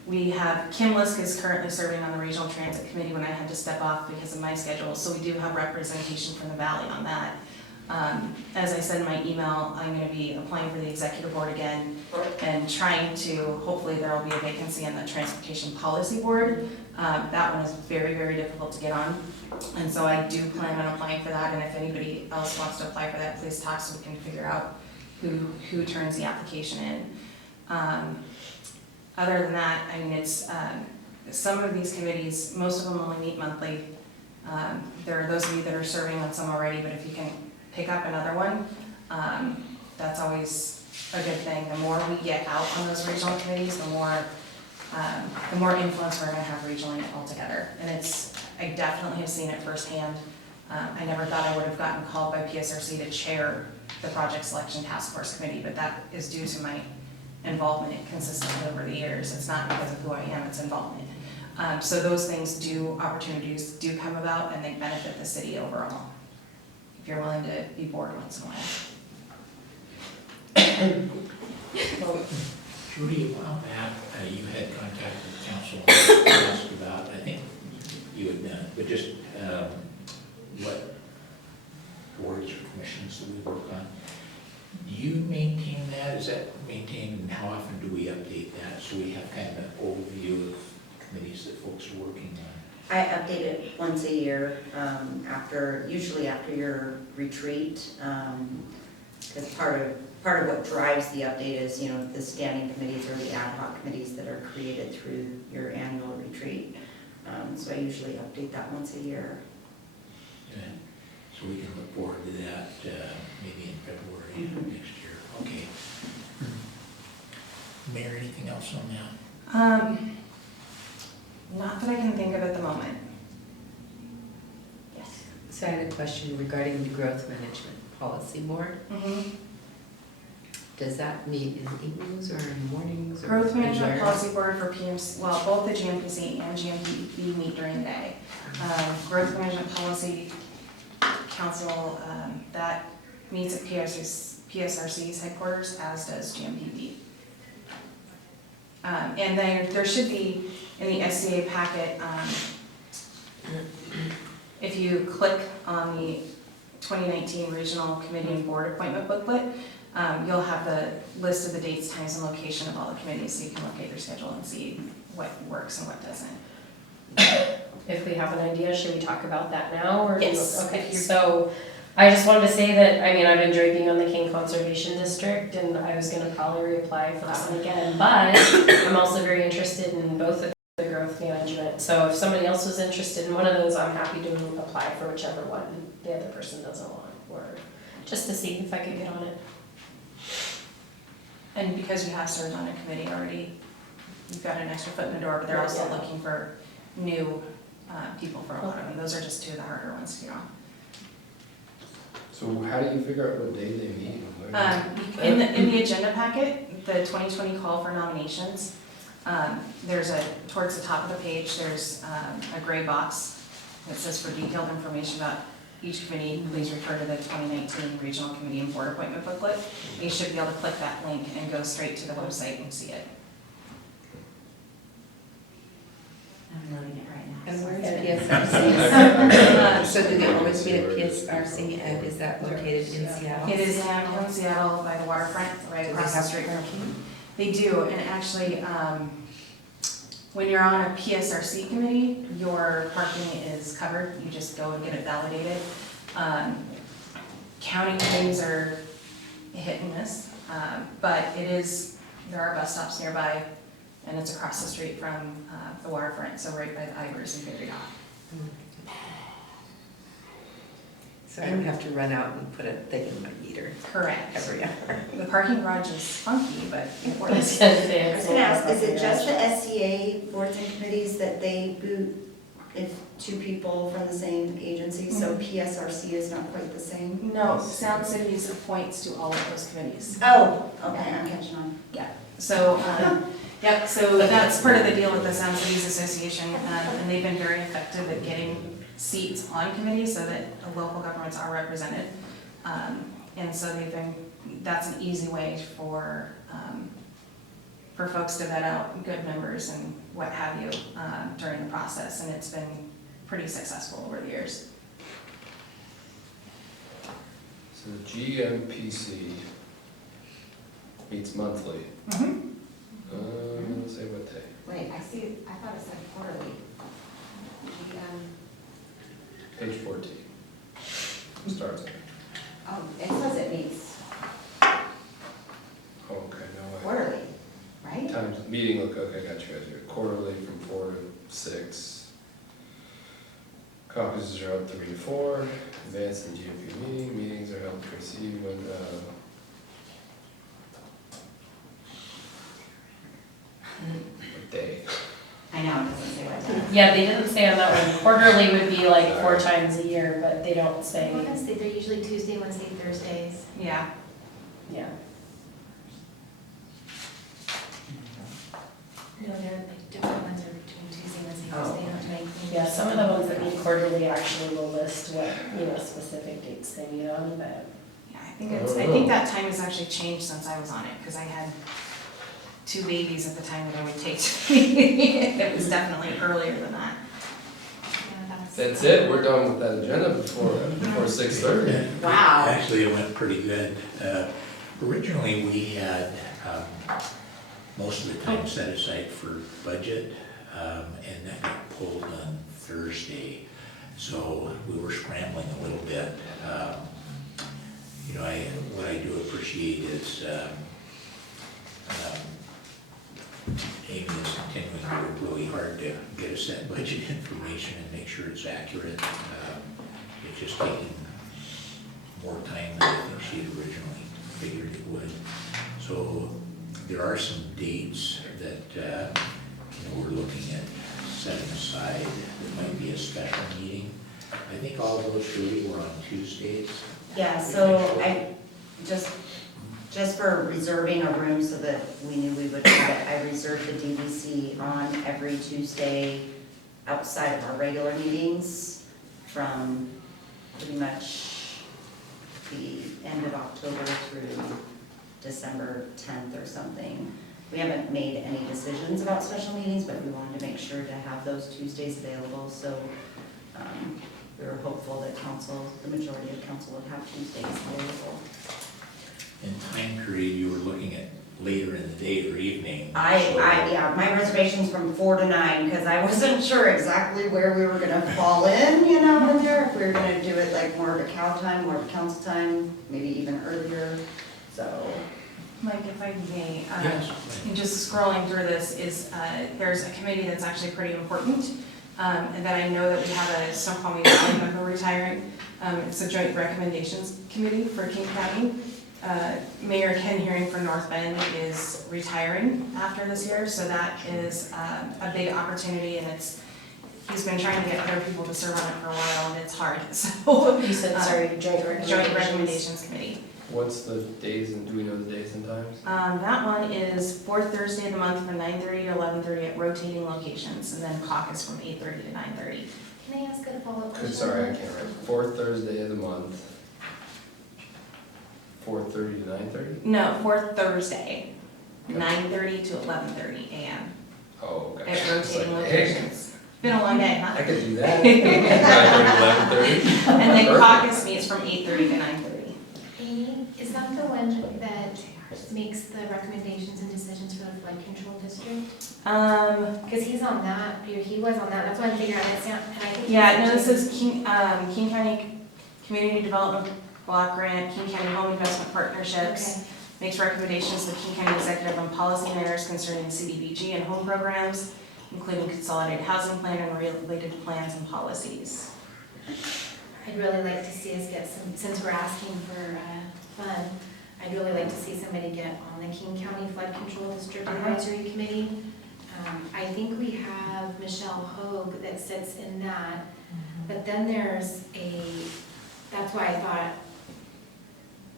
We have Kim Lisk is currently serving on the Regional Transit Committee when I had to step off because of my schedule, so we do have representation from the Valley on that. As I said in my email, I'm going to be applying for the Executive Board again and trying to, hopefully there will be a vacancy on the Transportation Policy Board. That one is very, very difficult to get on, and so I do plan on applying for that, and if anybody else wants to apply for that, please talk so we can figure out who turns the application in. Other than that, I mean, it's, some of these committees, most of them only meet monthly. There are those of you that are serving on some already, but if you can pick up another one, that's always a good thing. The more we get out on those regional committees, the more influence we're gonna have regionally altogether. And I definitely have seen it firsthand. I never thought I would have gotten called by PSRC to chair the Project Selection Task Force Committee, but that is due to my involvement consistently over the years. It's not because of who I am, it's involvement. So those things opportunities do come about, and they benefit the city overall, if you're willing to be bored once in a while. Judy, a while back, you had contacted the council and asked about, I think you had done, but just what boards or commissions that we work on. Do you maintain that? Is that maintained, and how often do we update that? So we have kind of an overview of committees that folks are working on. I update it once a year, usually after your retreat, because part of what drives the update is, you know, the standing committees or the ad hoc committees that are created through your annual retreat. So I usually update that once a year. Yeah. So we can look forward to that maybe in February next year. Okay. Mayor, anything else on that? Not that I can think of at the moment. Yes. So I had a question regarding the Growth Management Policy Board. Does that meet in the evenings or in the mornings? Or Growth Management anywhere? Policy Board for PMC, well, both the GMPC and GMPB meet during the day. Growth Management Policy Council, that meets at PSRC's headquarters, as does GMPB. And then there should be in the SCA packet, if you click on the 2019 Regional Committee and Board Appointment Booklet, you'll have the list of the dates, times, and location of all the committees, so you can look at your schedule and see what works and what doesn't. If we have an idea, should we talk about that now, or? Yes. Okay, so I just wanted to say that, I mean, I've enjoyed being on the King Conservation District, and I was gonna probably reapply for that one again, but I'm also very interested in both of the growth management. So if somebody else was interested in one of those, I'm happy to apply for whichever one the other person doesn't want, or just to see if I could get on it. And because you have served on a committee already, you've got an extra foot in the door, but they're also Yeah. looking for new people for a lot of them. Those are just two of the harder ones to get on. So how do you figure out what day they meet? In the agenda packet, the 2020 call for nominations, there's towards the top of the page, there's a gray box that says for detailed information about each committee, please refer to the 2019 Regional Committee and Board Appointment Booklet. You should be able to click that link and go straight to the website and see it. I'm loading it right now. And where's PSRC? So do they always meet at PSRC, and is that located in Seattle? It is in Seattle by the waterfront, right Do they across the have street from. parking? They do, and actually, when you're on a PSRC committee, your parking is covered, you just go and get it validated. County committees are hit and miss, but there are bus stops nearby, and it's across the street from the waterfront, so right by the Ivers and Fairy Dock. So I don't have to run out and put a thing in my meter Correct. every hour. The parking garage is funky, but it I was works. gonna say, I was it's gonna a ask, is it lot just of the SCA boards and committees that they boot if two people from the same agency, so PSRC is not quite the same? No, Sound Cities appoints to all of those committees. Oh, okay, I'm catching on. So, yep, so that's part of the deal with the Sound Cities Association, and they've been very effective at getting seats on committees so that the local governments are represented. And so that's an easy way for folks to vet out good members and what have you during the process, and it's been pretty successful over the years. So the GMPC meets monthly. Let's say what day? Wait, I see, I thought it said quarterly. Page 14. Starts it. Oh, it says it meets Okay, no way. quarterly, right? Times, meeting, look, okay, got you guys here. Quarterly from 4 to 6. Caucuses are held 3 to 4. Advance the GMP meeting. Meetings are held to receive when, what day? I know, it doesn't say what day. Yeah, they didn't say on that one. Quarterly would be like 4 times a year, but they don't say, Wednesday, they're usually Tuesday, Wednesday, Thursdays. Yeah. yeah. No, they're like different ones are between Tuesday, Wednesday, Oh. Thursday, not to make. Yeah, some of the ones that meet quarterly actually will list what, specific dates they meet on, but Yeah, I think that time has actually changed since I was on it, because I had 2 babies at the time that I would take to me. It was definitely earlier than that. Yeah, That's it, we're done with that agenda before 6:30. Wow. Actually, it went pretty good. Originally, we had most of the time set aside for budget, and that got pulled on Thursday. So we were scrambling a little bit. What I do appreciate is Amy is continuing to work really hard to get us that budget information and make sure it's accurate. It's just taking more time than I think she had originally figured it would. So there are some dates that we're looking at setting aside. There might be a special meeting. I think all of those really were on Tuesdays. Yeah, so I, just for reserving a room so that we knew we would have it, I reserved the DVC on every Tuesday outside of our regular meetings from pretty much the end of October through December 10th or something. We haven't made any decisions about special meetings, but we wanted to make sure to have those Tuesdays available, so we were hopeful that the majority of council would have Tuesdays available. In time period, you were looking at later in the day or evening. Yeah, my reservation's from 4 to 9, because I wasn't sure exactly where we were gonna fall in, in there, if we were gonna do it like more of a cow time, more of a council time, maybe even earlier, so. Mike, if I may, Yes. and just scrolling through this is, there's a committee that's actually pretty important, and that I know that we have a Snoqualmie Valley member retiring. It's a joint recommendations committee for King County. Mayor Ken Hearing for North Bend is retiring after this year, so that is a big opportunity, and he's been trying to get other people to serve on it for a while, and it's hard, so. you said, sorry, joint recommendations. Joint recommendations committee. What's the days, and do we know the days and times? That one is 4th Thursday of the month from 9:30 to 11:30 at rotating locations, and then caucus from 8:30 to 9:30. Can I ask a follow-up question? Sorry, I can't remember. 4th Thursday of the month. 4:30 to 9:30? No, 4th Thursday, 9:30 to 11:30 a.m. Oh, okay. at It's rotating like, hey, locations. Been a long day, I huh? could do that. 9:30 to 11:30. And then Perfect. caucus meets from 8:30 to 9:30. Amy, is that the one that makes the recommendations and decisions for the flood control district? Because he's on that, or he was on that, that's why I'm figuring out, it's not, and I think. Yeah, no, this is King County Community Development Block Grant, King County Home Investment Partnerships. Okay. Makes recommendations to the King County Executive on policy matters concerning CDBG and home programs, including consolidated housing plan and related plans and policies. I'd really like to see us get some, since we're asking for fund, I'd really like to see somebody get on the King County Flood Control District Advisory Committee. I think we have Michelle Hogue that sits in that, but then there's that's why I thought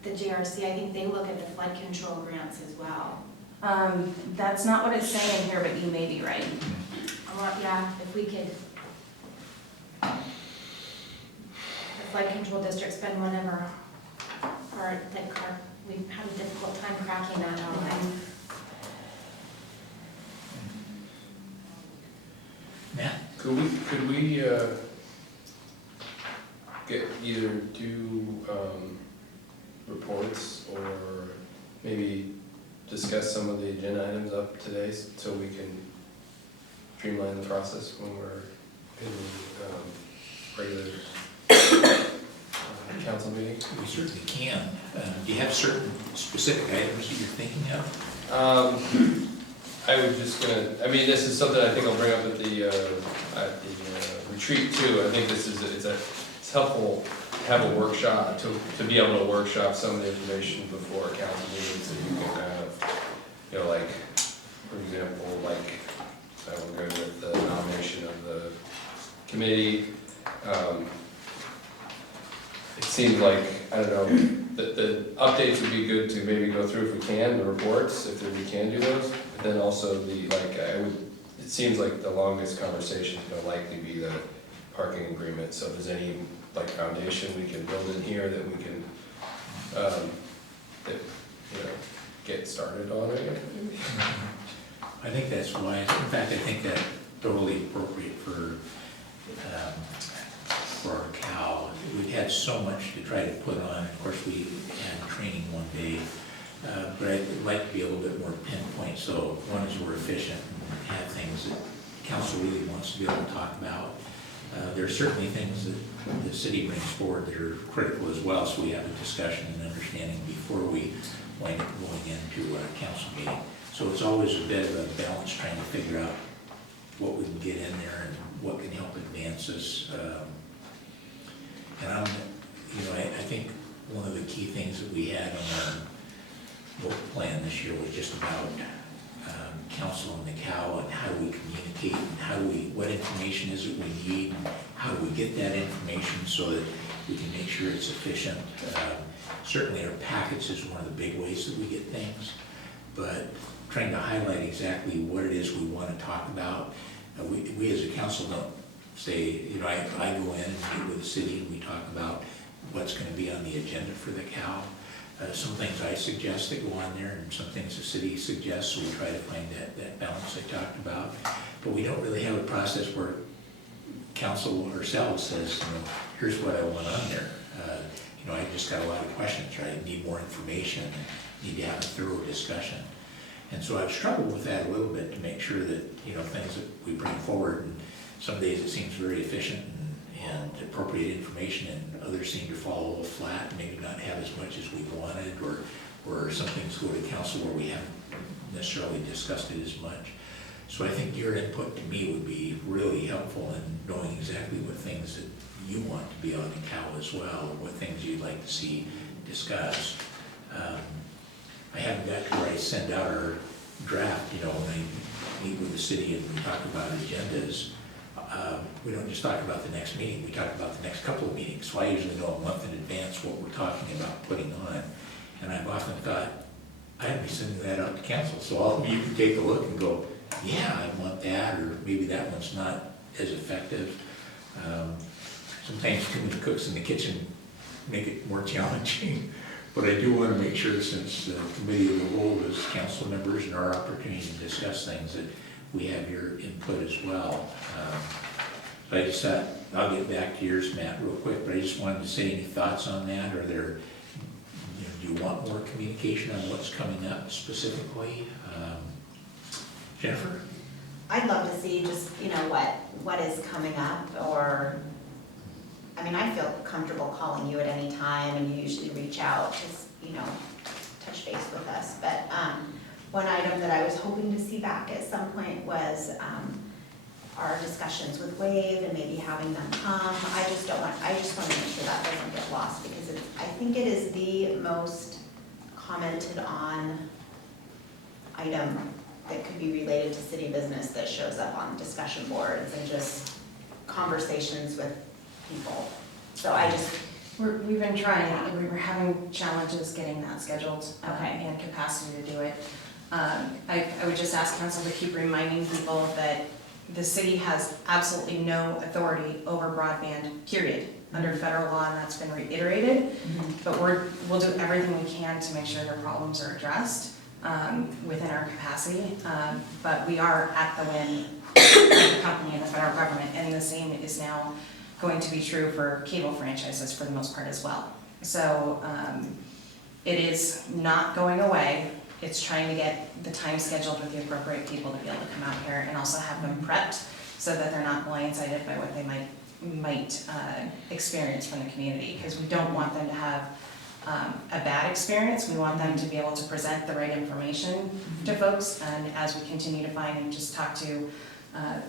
the JRC, I think they look at the flood control grants as well. That's not what it's saying here, but you may be right. Yeah, if we could, the flood control district's been one of we've had a difficult time cracking that out. Matt? Could we get either do reports or maybe discuss some of the agenda items up today so we can streamline the process when we're in the regular council meeting? We certainly can. Do you have certain specific items that you're thinking of? I was just gonna, I mean, this is something I think I'll bring up at the retreat too. I think it's helpful to have a workshop, to be able to workshop some of the information before a council meeting, so you can kind of, like, for example, like, I will go with the nomination of the committee. It seems like, I don't know, the updates would be good to maybe go through if we can, the reports, if we can do those. But then also it seems like the longest conversation is gonna likely be the parking agreement. So if there's any foundation we can build in here that we can, get started on, I guess. I think that's wise. In fact, I think that's totally appropriate for our cow. We've had so much to try to put on. Of course, we had training one day, but I'd like to be a little bit more pinpoint. So one is we're efficient and have things that council really wants to be able to talk about. There are certainly things that the city brings forward that are critical as well, so we have a discussion and understanding before we wind up going into a council meeting. So it's always a bit of a balance trying to figure out what we can get in there and what can help advance us. And I think one of the key things that we had on our work plan this year was just about council and the cow and how do we communicate and what information is it we need and how do we get that information so that we can make sure it's efficient. Certainly our packets is one of the big ways that we get things, but trying to highlight exactly what it is we want to talk about. We as a council don't say, I go in and meet with the city and we talk about what's going to be on the agenda for the cow. Some things I suggest that go on there and some things the city suggests, so we try to find that balance I talked about. But we don't really have a process where council ourselves says, here's what I want on there. I just got a lot of questions, right? I need more information, need to have a thorough discussion. And so I've struggled with that a little bit to make sure that, things that we bring forward, and some days it seems very efficient and appropriate information, and others seem to fall a little flat, and maybe not have as much as we wanted, or some things go to council where we haven't necessarily discussed it as much. So I think your input to me would be really helpful in knowing exactly what things that you want to be on the cow as well, what things you'd like to see discussed. I haven't got to where I send out our draft, when I meet with the city and we talk about agendas. We don't just talk about the next meeting, we talk about the next couple of meetings. So I usually know a month in advance what we're talking about putting on. And I've often thought, I haven't been sending that out to council, so all of you can take a look and go, yeah, I want that, or maybe that one's not as effective. Sometimes too many cooks in the kitchen make it more challenging. But I do want to make sure, since the committee of the whole is council members and our opportunity to discuss things, that we have your input as well. So I just thought, I'll get back to yours, Matt, real quick, but I just wanted to say any thoughts on that, or do you want more communication on what's coming up specifically? Jennifer? I'd love to see just, what is coming up, or, I feel comfortable calling you at any time, and you usually reach out, just, touch base with us. But one item that I was hoping to see back at some point was our discussions with WAVE and maybe having them come. I just want to make sure that doesn't get lost because I think it is the most commented on item that could be related to city business that shows up on discussion boards and just conversations with people. So We've been trying, and we were having challenges getting that scheduled. Okay. And capacity to do it. I would just ask council to keep reminding people that the city has absolutely no authority over broadband, period, under federal law, and that's been reiterated. But we'll do everything we can to make sure their problems are addressed within our capacity. But we are at the whim of the company and the federal government, and the same is now going to be true for cable franchises for the most part as well. So it is not going away. It's trying to get the time scheduled with the appropriate people to be able to come out here and also have them prepped so that they're not blindsided by what they might experience from the community, because we don't want them to have a bad experience. We want them to be able to present the right information to folks, and as we continue to find, and just talk to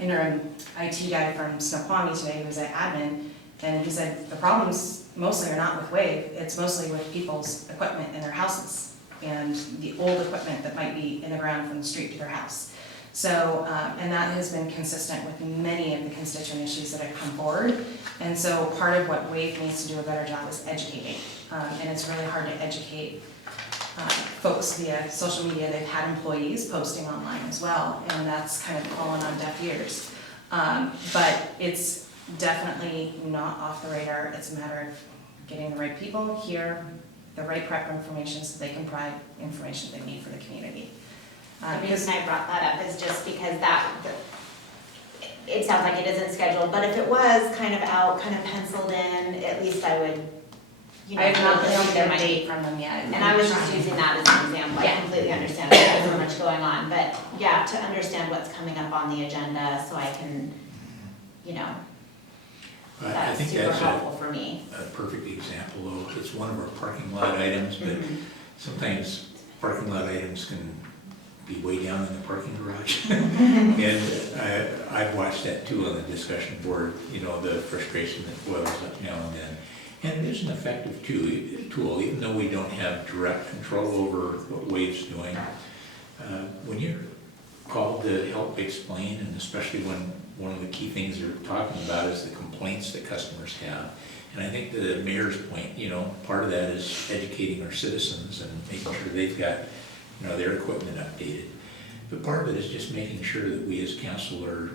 interim IT guy from Snoqualmie today who was at admin, and he said the problems mostly are not with WAVE, it's mostly with people's equipment in their houses and the old equipment that might be in the ground from the street to their house. So, and that has been consistent with many of the constituent issues that have come forward. And so part of what WAVE needs to do a better job is educating. And it's really hard to educate folks via social media. They've had employees posting online as well, and that's kind of fallen on deaf ears. But it's definitely not off the radar. It's a matter of getting the right people here, the right prep information so they can provide information they need for the community. the reason I brought that up is just because it sounds like it isn't scheduled, but if it was kind of out, kind of penciled in, at least I would, I have not know received there a might date be. from them yet. And I was just using that as an example, I Yeah. completely understand there's so much going on, but yeah, to understand what's coming up on the agenda so I can, I that's think super that's helpful for me. a perfect example of, it's one of our parking lot items, but sometimes parking lot items can be way down in the parking garage. And I've watched that too on the discussion board, the frustration that boils up now and then. And it is an effective tool, even though we don't have direct control over what WAVE's doing. When you're called to help explain, and especially when one of the key things they're talking about is the complaints that customers have. And I think the mayor's point, part of that is educating our citizens and making sure they've got, their equipment updated. But part of it is just making sure that we as council are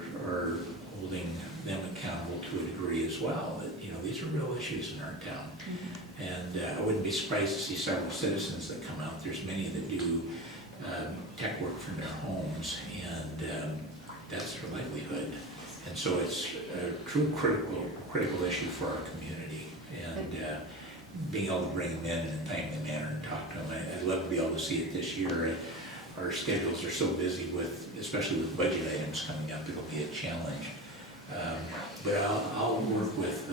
holding them accountable to a degree as well. That, these are real issues in our town. And I wouldn't be surprised to see several citizens that come out. There's many that do tech work from their homes, and that's their livelihood. And so it's a true critical issue for our community. And being able to bring them in a timely manner and talk to them. I'd love to be able to see it this year. Our schedules are so busy especially with budget items coming up, it'll be a challenge. But I'll work with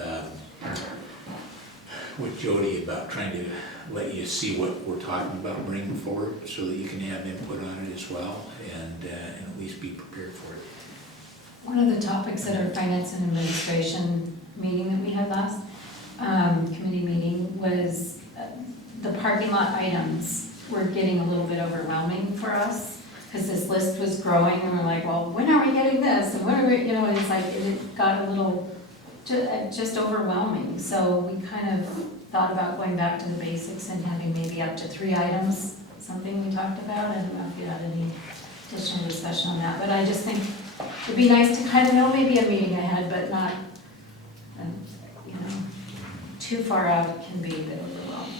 Jody about trying to let you see what we're talking about bringing forward so that you can have input on it as well and at least be prepared for it. One of the topics at our finance and administration meeting that we had last, committee meeting, was the parking lot items were getting a little bit overwhelming for us because this list was growing and we're like, well, when are we getting this? And when are we, it's like it got a little just overwhelming. So we kind of thought about going back to the basics and having maybe up to 3 items, something we talked about. I don't know if you had any additional discussion on that, but I just think it'd be nice to kind of know maybe a meeting ahead, but not, too far out can be a bit overwhelming.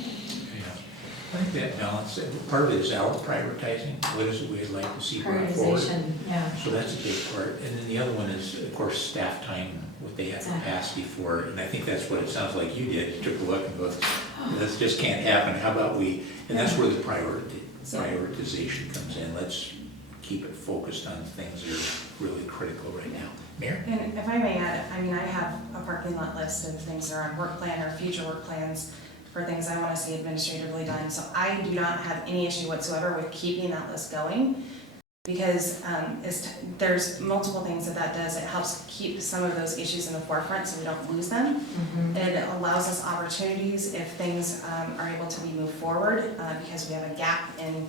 I think that balance, part of it is our prioritizing. What is it we'd like to see brought forward? Prioritization, yeah. So that's a big part. And then the other one is, of course, staff time, what they have capacity for. And I think that's what it sounds like you did. You took a look and go, this just can't happen. How about and that's where the prioritization comes in. Let's keep it focused on things that are really critical right now. Mayor? And if I may add, I have a parking lot list of things that are on work plan or future work plans for things I want to see administratively done. So I do not have any issue whatsoever with keeping that list going. Because there's multiple things that does. It helps keep some of those issues in the forefront so we don't lose them. It allows us opportunities if things are able to be moved forward because we have a gap in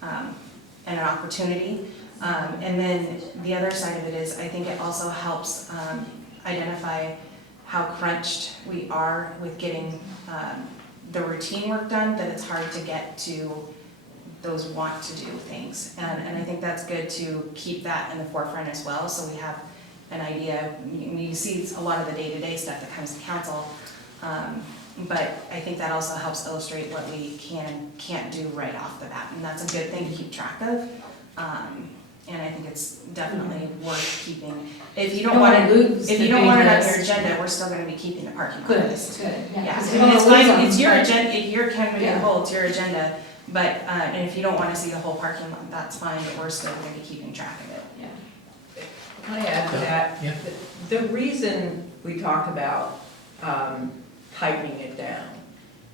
an opportunity. And then the other side of it is I think it also helps identify how crunched we are with getting the routine work done, that it's hard to get to those want to do things. And I think that's good to keep that in the forefront as well, so we have an idea. You see a lot of the day-to-day stuff that comes to council, but I think that also helps illustrate what we can and can't do right off the bat, and that's a good thing to keep track of. And I think it's definitely worth keeping. If you don't want it, if you don't want it on your agenda, we're still gonna be keeping the parking lot list. Good, Yeah, 'cause I we mean, don't it's wanna lose fine, them, it's your but- agenda, your committee Yeah. whole, it's your agenda, but, and if you don't wanna see the whole parking lot, that's fine, but we're still gonna be keeping track of it. Yeah. Can I add to that? Yeah. The reason we talk about tightening it down,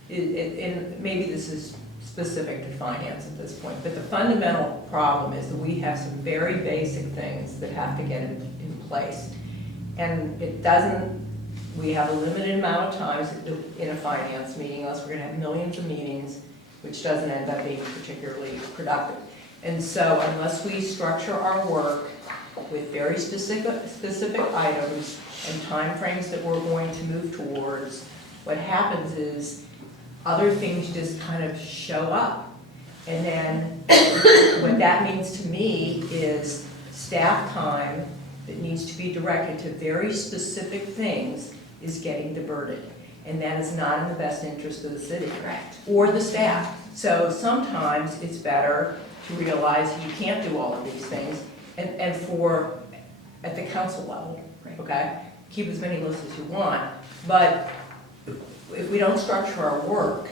and maybe this is specific to finance at this point, but the fundamental problem is that we have some very basic things that have to get in place. And it doesn't, we have a limited amount of times in a finance meeting, unless we're gonna have millions of meetings, which doesn't end up being particularly productive. And so unless we structure our work with very specific items and timeframes that we're going to move towards, what happens is other things just kind of show up. And then what that means to me is staff time that needs to be directed to very specific things is getting diverted. And that is not in the best interest of the city. Correct. Or the staff. So sometimes it's better to realize you can't do all of these things, and for, at the council level, okay? Keep as many lists as you want, but if we don't structure our work,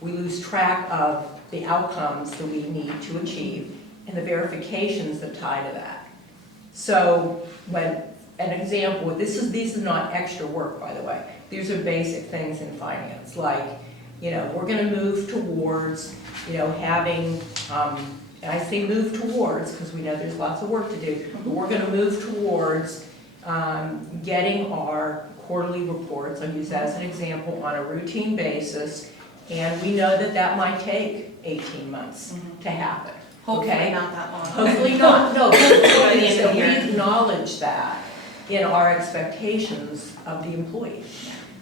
we lose track of the outcomes that we need to achieve and the verifications that tie to that. So when, an example, these are not extra work, by the way. These are basic things in finance, like, we're gonna move towards, having, and I say move towards, because we know there's lots of work to do, but we're gonna move towards getting our quarterly reports, I'll use that as an example, on a routine basis, and we know that that might take 18 months to happen. Hopefully Okay? not that long. Hopefully not, no, but the By point the is end of that the we year. acknowledge that in our expectations of the employee.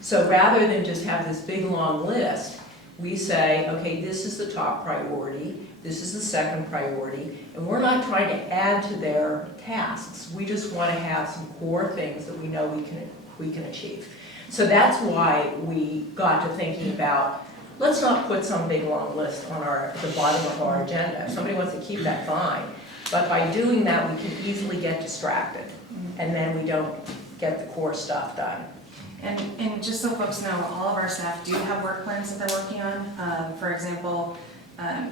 So rather than just have this big, long list, we say, okay, this is the top priority, this is the second priority, and we're not trying to add to their tasks. We just want to have some core things that we know we can achieve. So that's why we got to thinking about, let's not put some big, long list on the bottom of our agenda. If somebody wants to keep that, fine. But by doing that, we can easily get distracted, and then we don't get the core stuff done. And just so folks know, all of our staff do have work plans that they're working on. For example,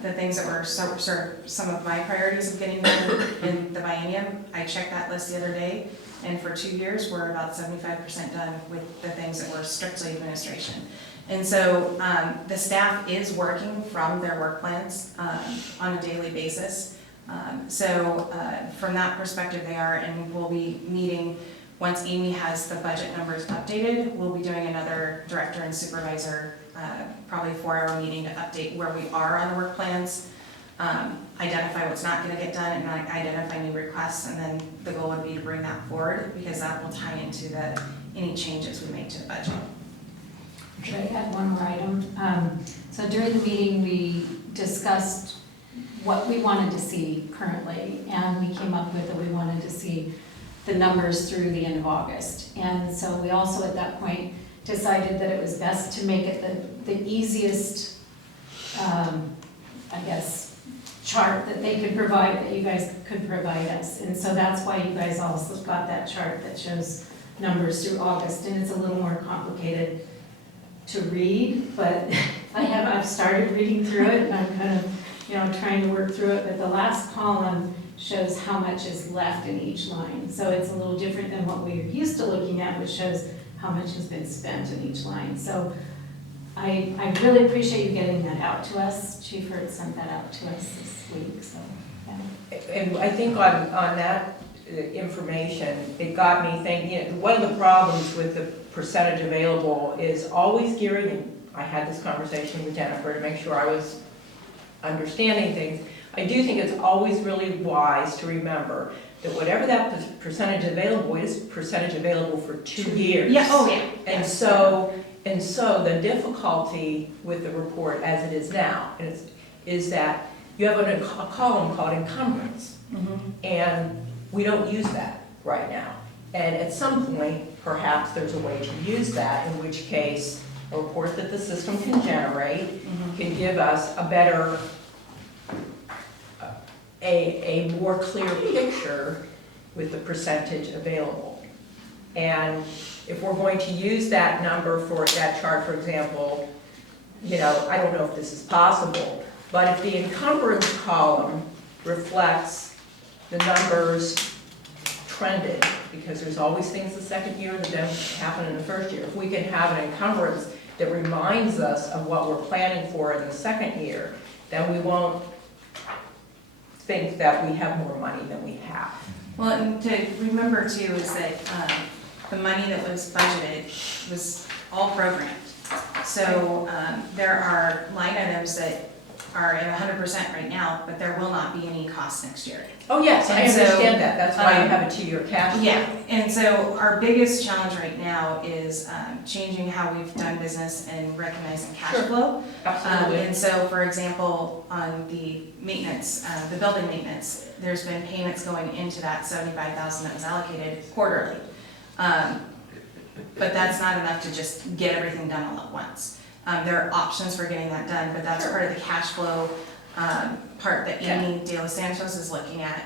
the things that were sort of some of my priorities of getting done in the biennium, I checked that list the other day, and for 2 years, we're about 75% done with the things that were strictly administration. And so the staff is working from their work plans on a daily basis. So from that perspective, they are, and we'll be meeting. Once Amy has the budget numbers updated, we'll be doing another director and supervisor, probably 4-hour meeting to update where we are on the work plans, identify what's not gonna get done, and identify new requests, and then the goal would be to bring that forward, because that will tie into any changes we make to the budget. Should I add one more item? So during the meeting, we discussed what we wanted to see currently, and we came up with that we wanted to see the numbers through the end of August. And so we also at that point decided that it was best to make it the easiest, chart that they could provide, that you guys could provide us. And so that's why you guys also got that chart that shows numbers through August, and it's a little more complicated to read, but I've started reading through it, and I'm kind of, trying to work through it, but the last column shows how much is left in each line. So it's a little different than what we're used to looking at, which shows how much has been spent in each line. So I really appreciate you getting that out to us. Chief Hurt sent that out to us this week, so. And I think on that information, it got me thinking, one of the problems with the percentage available is always gearing, and I had this conversation with Jennifer to make sure I was understanding things. I do think it's always really wise to remember that whatever that percentage available is, percentage available for 2 years. Yeah, oh, yeah. And so the difficulty with the report as it is now is that you have a column called encumbrance, and we don't use that right now. And at some point, perhaps there's a way to use that, in which case a report that the system can generate can give us a better, a more clear picture with the percentage available. And if we're going to use that number for that chart, for example, you know, I don't know if this is possible, but if the encumbrance column reflects the numbers trended, because there's always things the second year that don't happen in the first year. If we can have an encumbrance that reminds us of what we're planning for in the second year, then we won't think that we have more money than we have. Well, and to remember too is that the money that was budgeted was all programmed. So there are line items that are at 100% right now, but there will not be any cost next year. Oh, yes, I And so, understand that. That's why you have a 2-year cash. Yeah, and so our biggest challenge right now is changing how we've done business and recognizing cash Sure. flow. Absolutely. And so, for example, on the maintenance, the building maintenance, there's been payments going into that 75,000 that was allocated quarterly. But that's not enough to just get everything done all at once. There are options for getting that done, but that's part of the cash flow part that Amy De Los Santos is looking at,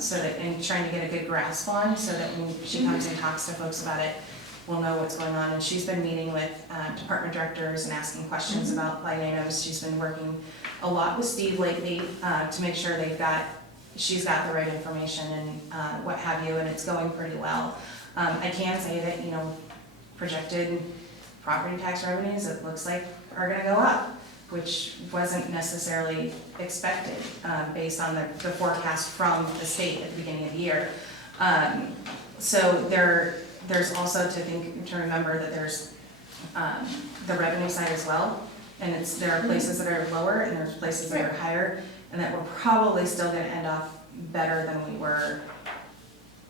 so that, and trying to get a good grasp on, so that when she comes and talks to folks about it, we'll know what's going on. And she's been meeting with department directors and asking questions about line items. She's been working a lot with Steve lately to make sure she's got the right information and what have you, and it's going pretty well. I can say that, you know, projected property tax revenues, it looks like are gonna go up, which wasn't necessarily expected based on the forecast from the state at the beginning of the year. So there's also to remember that there's the revenue side as well, and there are places that are lower and there's places that are higher, and that we're probably still gonna end off better than we were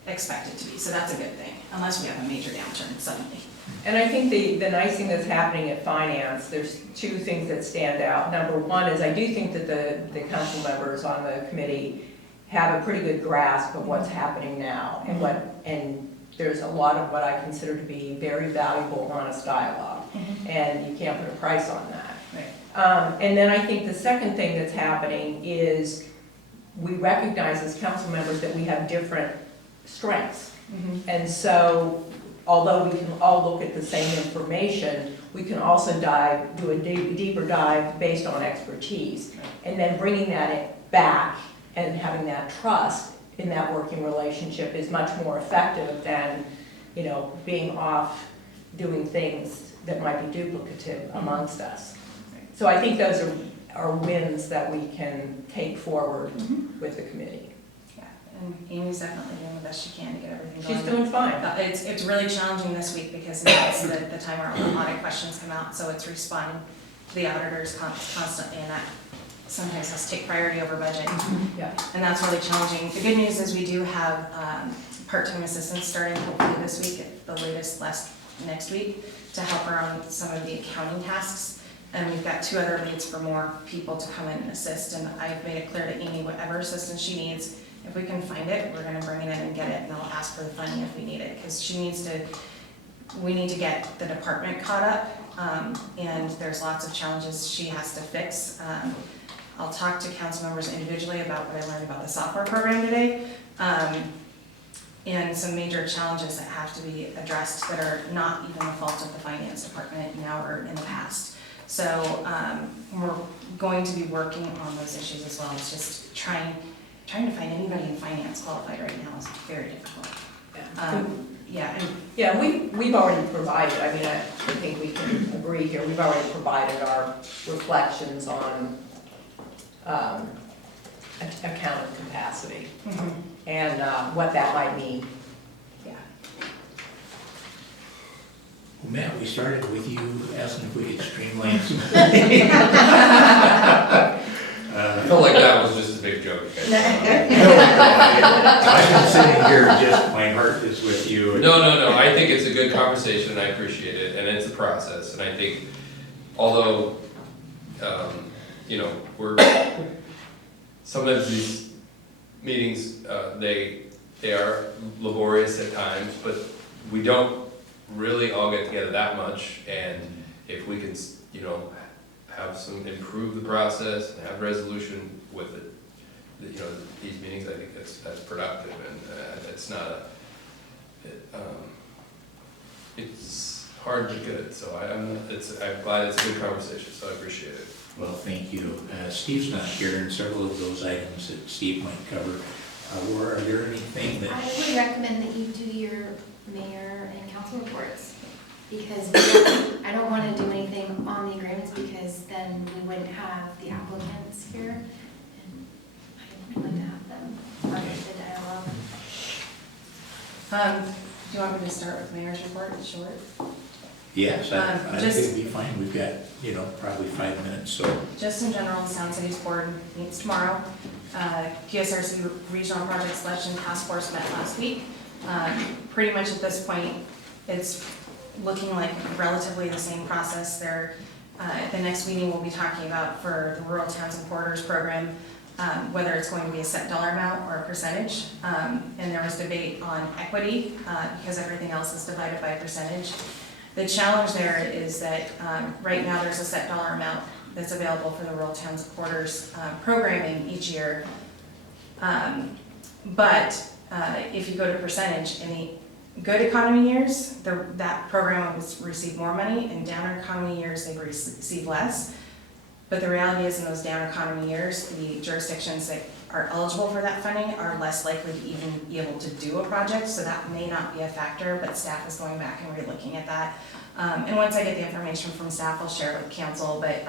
expected to be. So that's a good thing, unless we have a major downturn suddenly. And I think the nice thing that's happening at finance, there's 2 things that stand out. Number one is I do think that the council members on the committee have a pretty good grasp of what's happening now, and there's a lot of what I consider to be very valuable, honest dialogue, and you can't put a price on that. Right. And then I think the second thing that's happening is we recognize as council members that we have different strengths. And so, although we can all look at the same information, we can also do a deeper dive based on expertise. And then bringing that back and having that trust in that working relationship is much more effective than, you know, being off doing things that might be duplicative amongst us. So I think those are wins that we can take forward with the committee. And Amy's definitely doing the best she can to get everything going. She's doing fine. It's really challenging this week because now it's the time where all audit questions come out, so it's responding to the auditors constantly, and that sometimes has to take priority over budget. Yeah. And that's really challenging. The good news is we do have part-time assistants starting hopefully this week, at the latest next week, to help her on some of the accounting tasks. And we've got 2 other leads for more people to come in and assist, and I've made it clear to Amy whatever assistance she needs. If we can find it, we're gonna bring it in and get it, and I'll ask for the funding if we need it, because we need to get the department caught up, and there's lots of challenges she has to fix. I'll talk to council members individually about what I learned about the software program today, and some major challenges that have to be addressed that are not even the fault of the finance department now or in the past. So we're going to be working on those issues as well. It's just trying to find anybody in finance qualified right now is very difficult. Yeah, we've already provided, I mean, I think we can agree here, we've already provided our reflections on accountant capacity Mhm. and what that might mean. Yeah. Well, Matt, we started with you asking if we could streamline some. I felt like that was just a big joke. I've been sitting here, just my heart is with you. No, I think it's a good conversation, and I appreciate it, and it's a process, and I think, although, you know, sometimes these meetings, they are laborious at times, but we don't really all get together that much, and if we can, you know, improve the process and have resolution with it, you know, these meetings, I think that's productive, and it's not it's hard but good, so I'm glad it's a good conversation, so I appreciate it. Well, thank you. Steve's not here, and several of those items that Steve might cover. Laura, are there anything that? I would recommend that you do your mayor and council reports, because I don't want to do anything on the agreements, because then we wouldn't have the applicants here, and I'd like to have them part of the dialogue. Do you want me to start with mayor's report, short? Yes, I think Just- it'd be fine. We've got, you know, probably 5 minutes, so. Just in general, Sound Cities Board meets tomorrow. PSRC Regional Project Selection Task Force met last week. Pretty much at this point, it's looking like relatively the same process. The next meeting we'll be talking about for the Rural Towns and Corridors program, whether it's going to be a set dollar amount or a percentage. And there was debate on equity, because everything else is divided by percentage. The challenge there is that right now there's a set dollar amount that's available for the Rural Towns and Corridors programming each year. But if you go to percentage, in the good economy years, that program will receive more money. In down economy years, they receive less. But the reality is, in those down economy years, the jurisdictions that are eligible for that funding are less likely to even be able to do a project, so that may not be a factor, but staff is going back and re-looking at that. And once I get the information from staff, I'll share it with council, but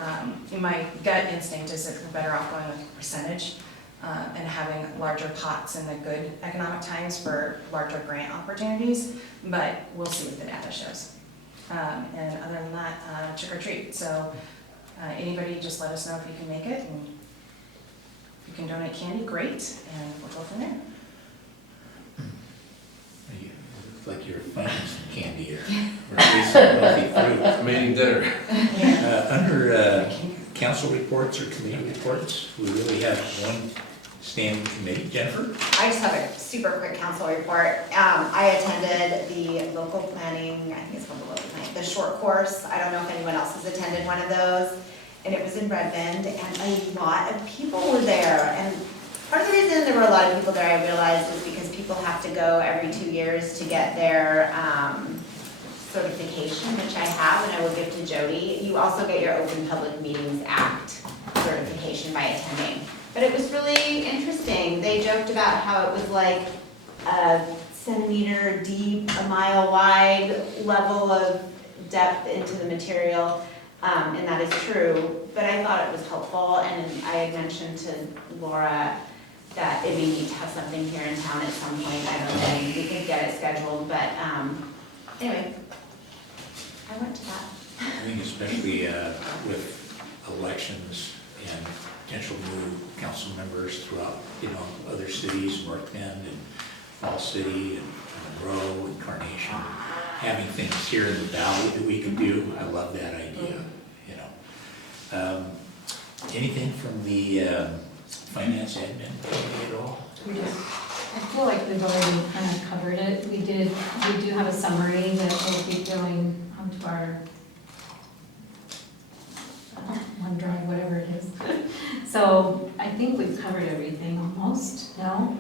my gut instinct is that we're better off going with a percentage and having larger pots in the good economic times for larger grant opportunities, but we'll see what the data shows. And other than that, trick or treat. So anybody just let us know if you can make it, and if you can donate candy, great, and we'll go from there. You look like you're finding some candy here, or at least some healthy fruit. I'm eating dinner. Under council reports or committee reports, we really have one standing committee. Jennifer? I just have a super quick council report. I attended the local planning, I think it's called the local planning, the short course. I don't know if anyone else has attended one of those. And it was in Redmond, and a lot of people were there. And part of the reason there were a lot of people there, I realized, is because people have to go every 2 years to get their certification, which I have, and I will give to Jody. You also get your Open Public Meetings Act certification by attending. But it was really interesting. They joked about how it was like a centimeter deep, a mile wide level of depth into the material, and that is true. But I thought it was helpful, and I had mentioned to Laura that it'd be neat to have something here in town at some point. I don't know, we could get it scheduled, but anyway, I went to that. I think especially with elections and potential new council members throughout, you know, other cities, North Bend and Fall City and Monroe and Carnation, having things here in the valley that we can do, I love that idea, you know. Anything from the finance admin committee at all? I feel like we've already kind of covered it. We do have a summary that will be going onto our OneDrive, whatever it is. So I think we've covered everything almost, no?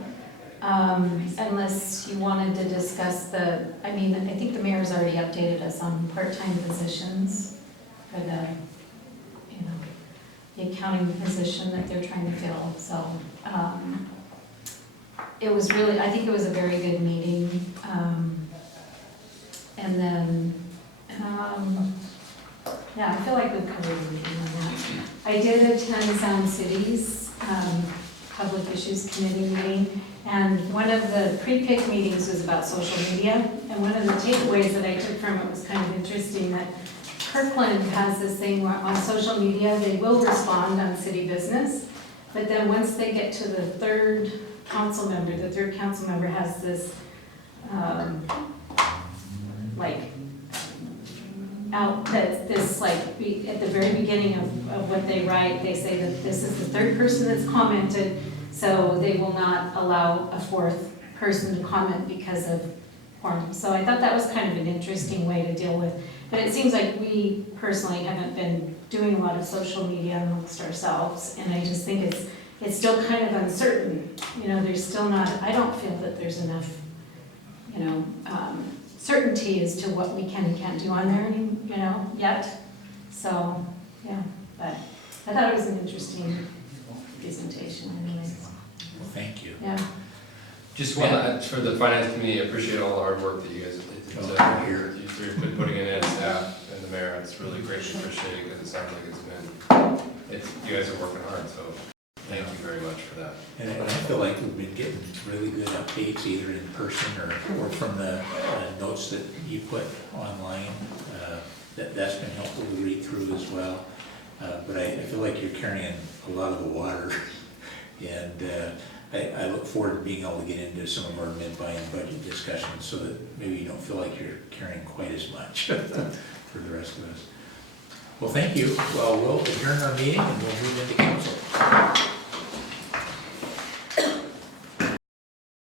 Unless you wanted to discuss I think the mayor's already updated us on part-time positions for the accounting position that they're trying to fill. So it was really, I think it was a very good meeting. And then, yeah, I feel like we've covered everything on that. I did attend Sound Cities. Public Issues Committee meeting. And one of the pre-pick meetings was about social media. And one of the takeaways that I took from it was kind of interesting that Kirkland has this thing where on social media, they will respond on city business. But then once they get to the third council member has this, at the very beginning of what they write, they say that this is the third person that's commented, so they will not allow a fourth person to comment because of quorum. So I thought that was kind of an interesting way to deal with, but it seems like we personally haven't been doing a lot of social media amongst ourselves, and I just think it's still kind of uncertain. You know, there's still not, I don't feel that there's enough, certainty as to what we can and can't do on there, yet. So, yeah, but I thought it was an interesting presentation anyways. Well, thank you. Yeah. Just one, for the finance committee, I appreciate all the hard work that you guys did. You've been putting it in, staff and the mayor, it's really greatly appreciated, because it sounds like you guys are working hard, so thank you very much for that. And I feel like we've been getting really good updates, either in person or from the notes that you put online. That's been helpful to read through as well. But I feel like you're carrying a lot of the water. And I look forward to being able to get into some of our mid-buy-in budget discussions so that maybe you don't feel like you're carrying quite as much for the rest of us. Well, thank you. Well, we'll adjourn our meeting and we'll move into council.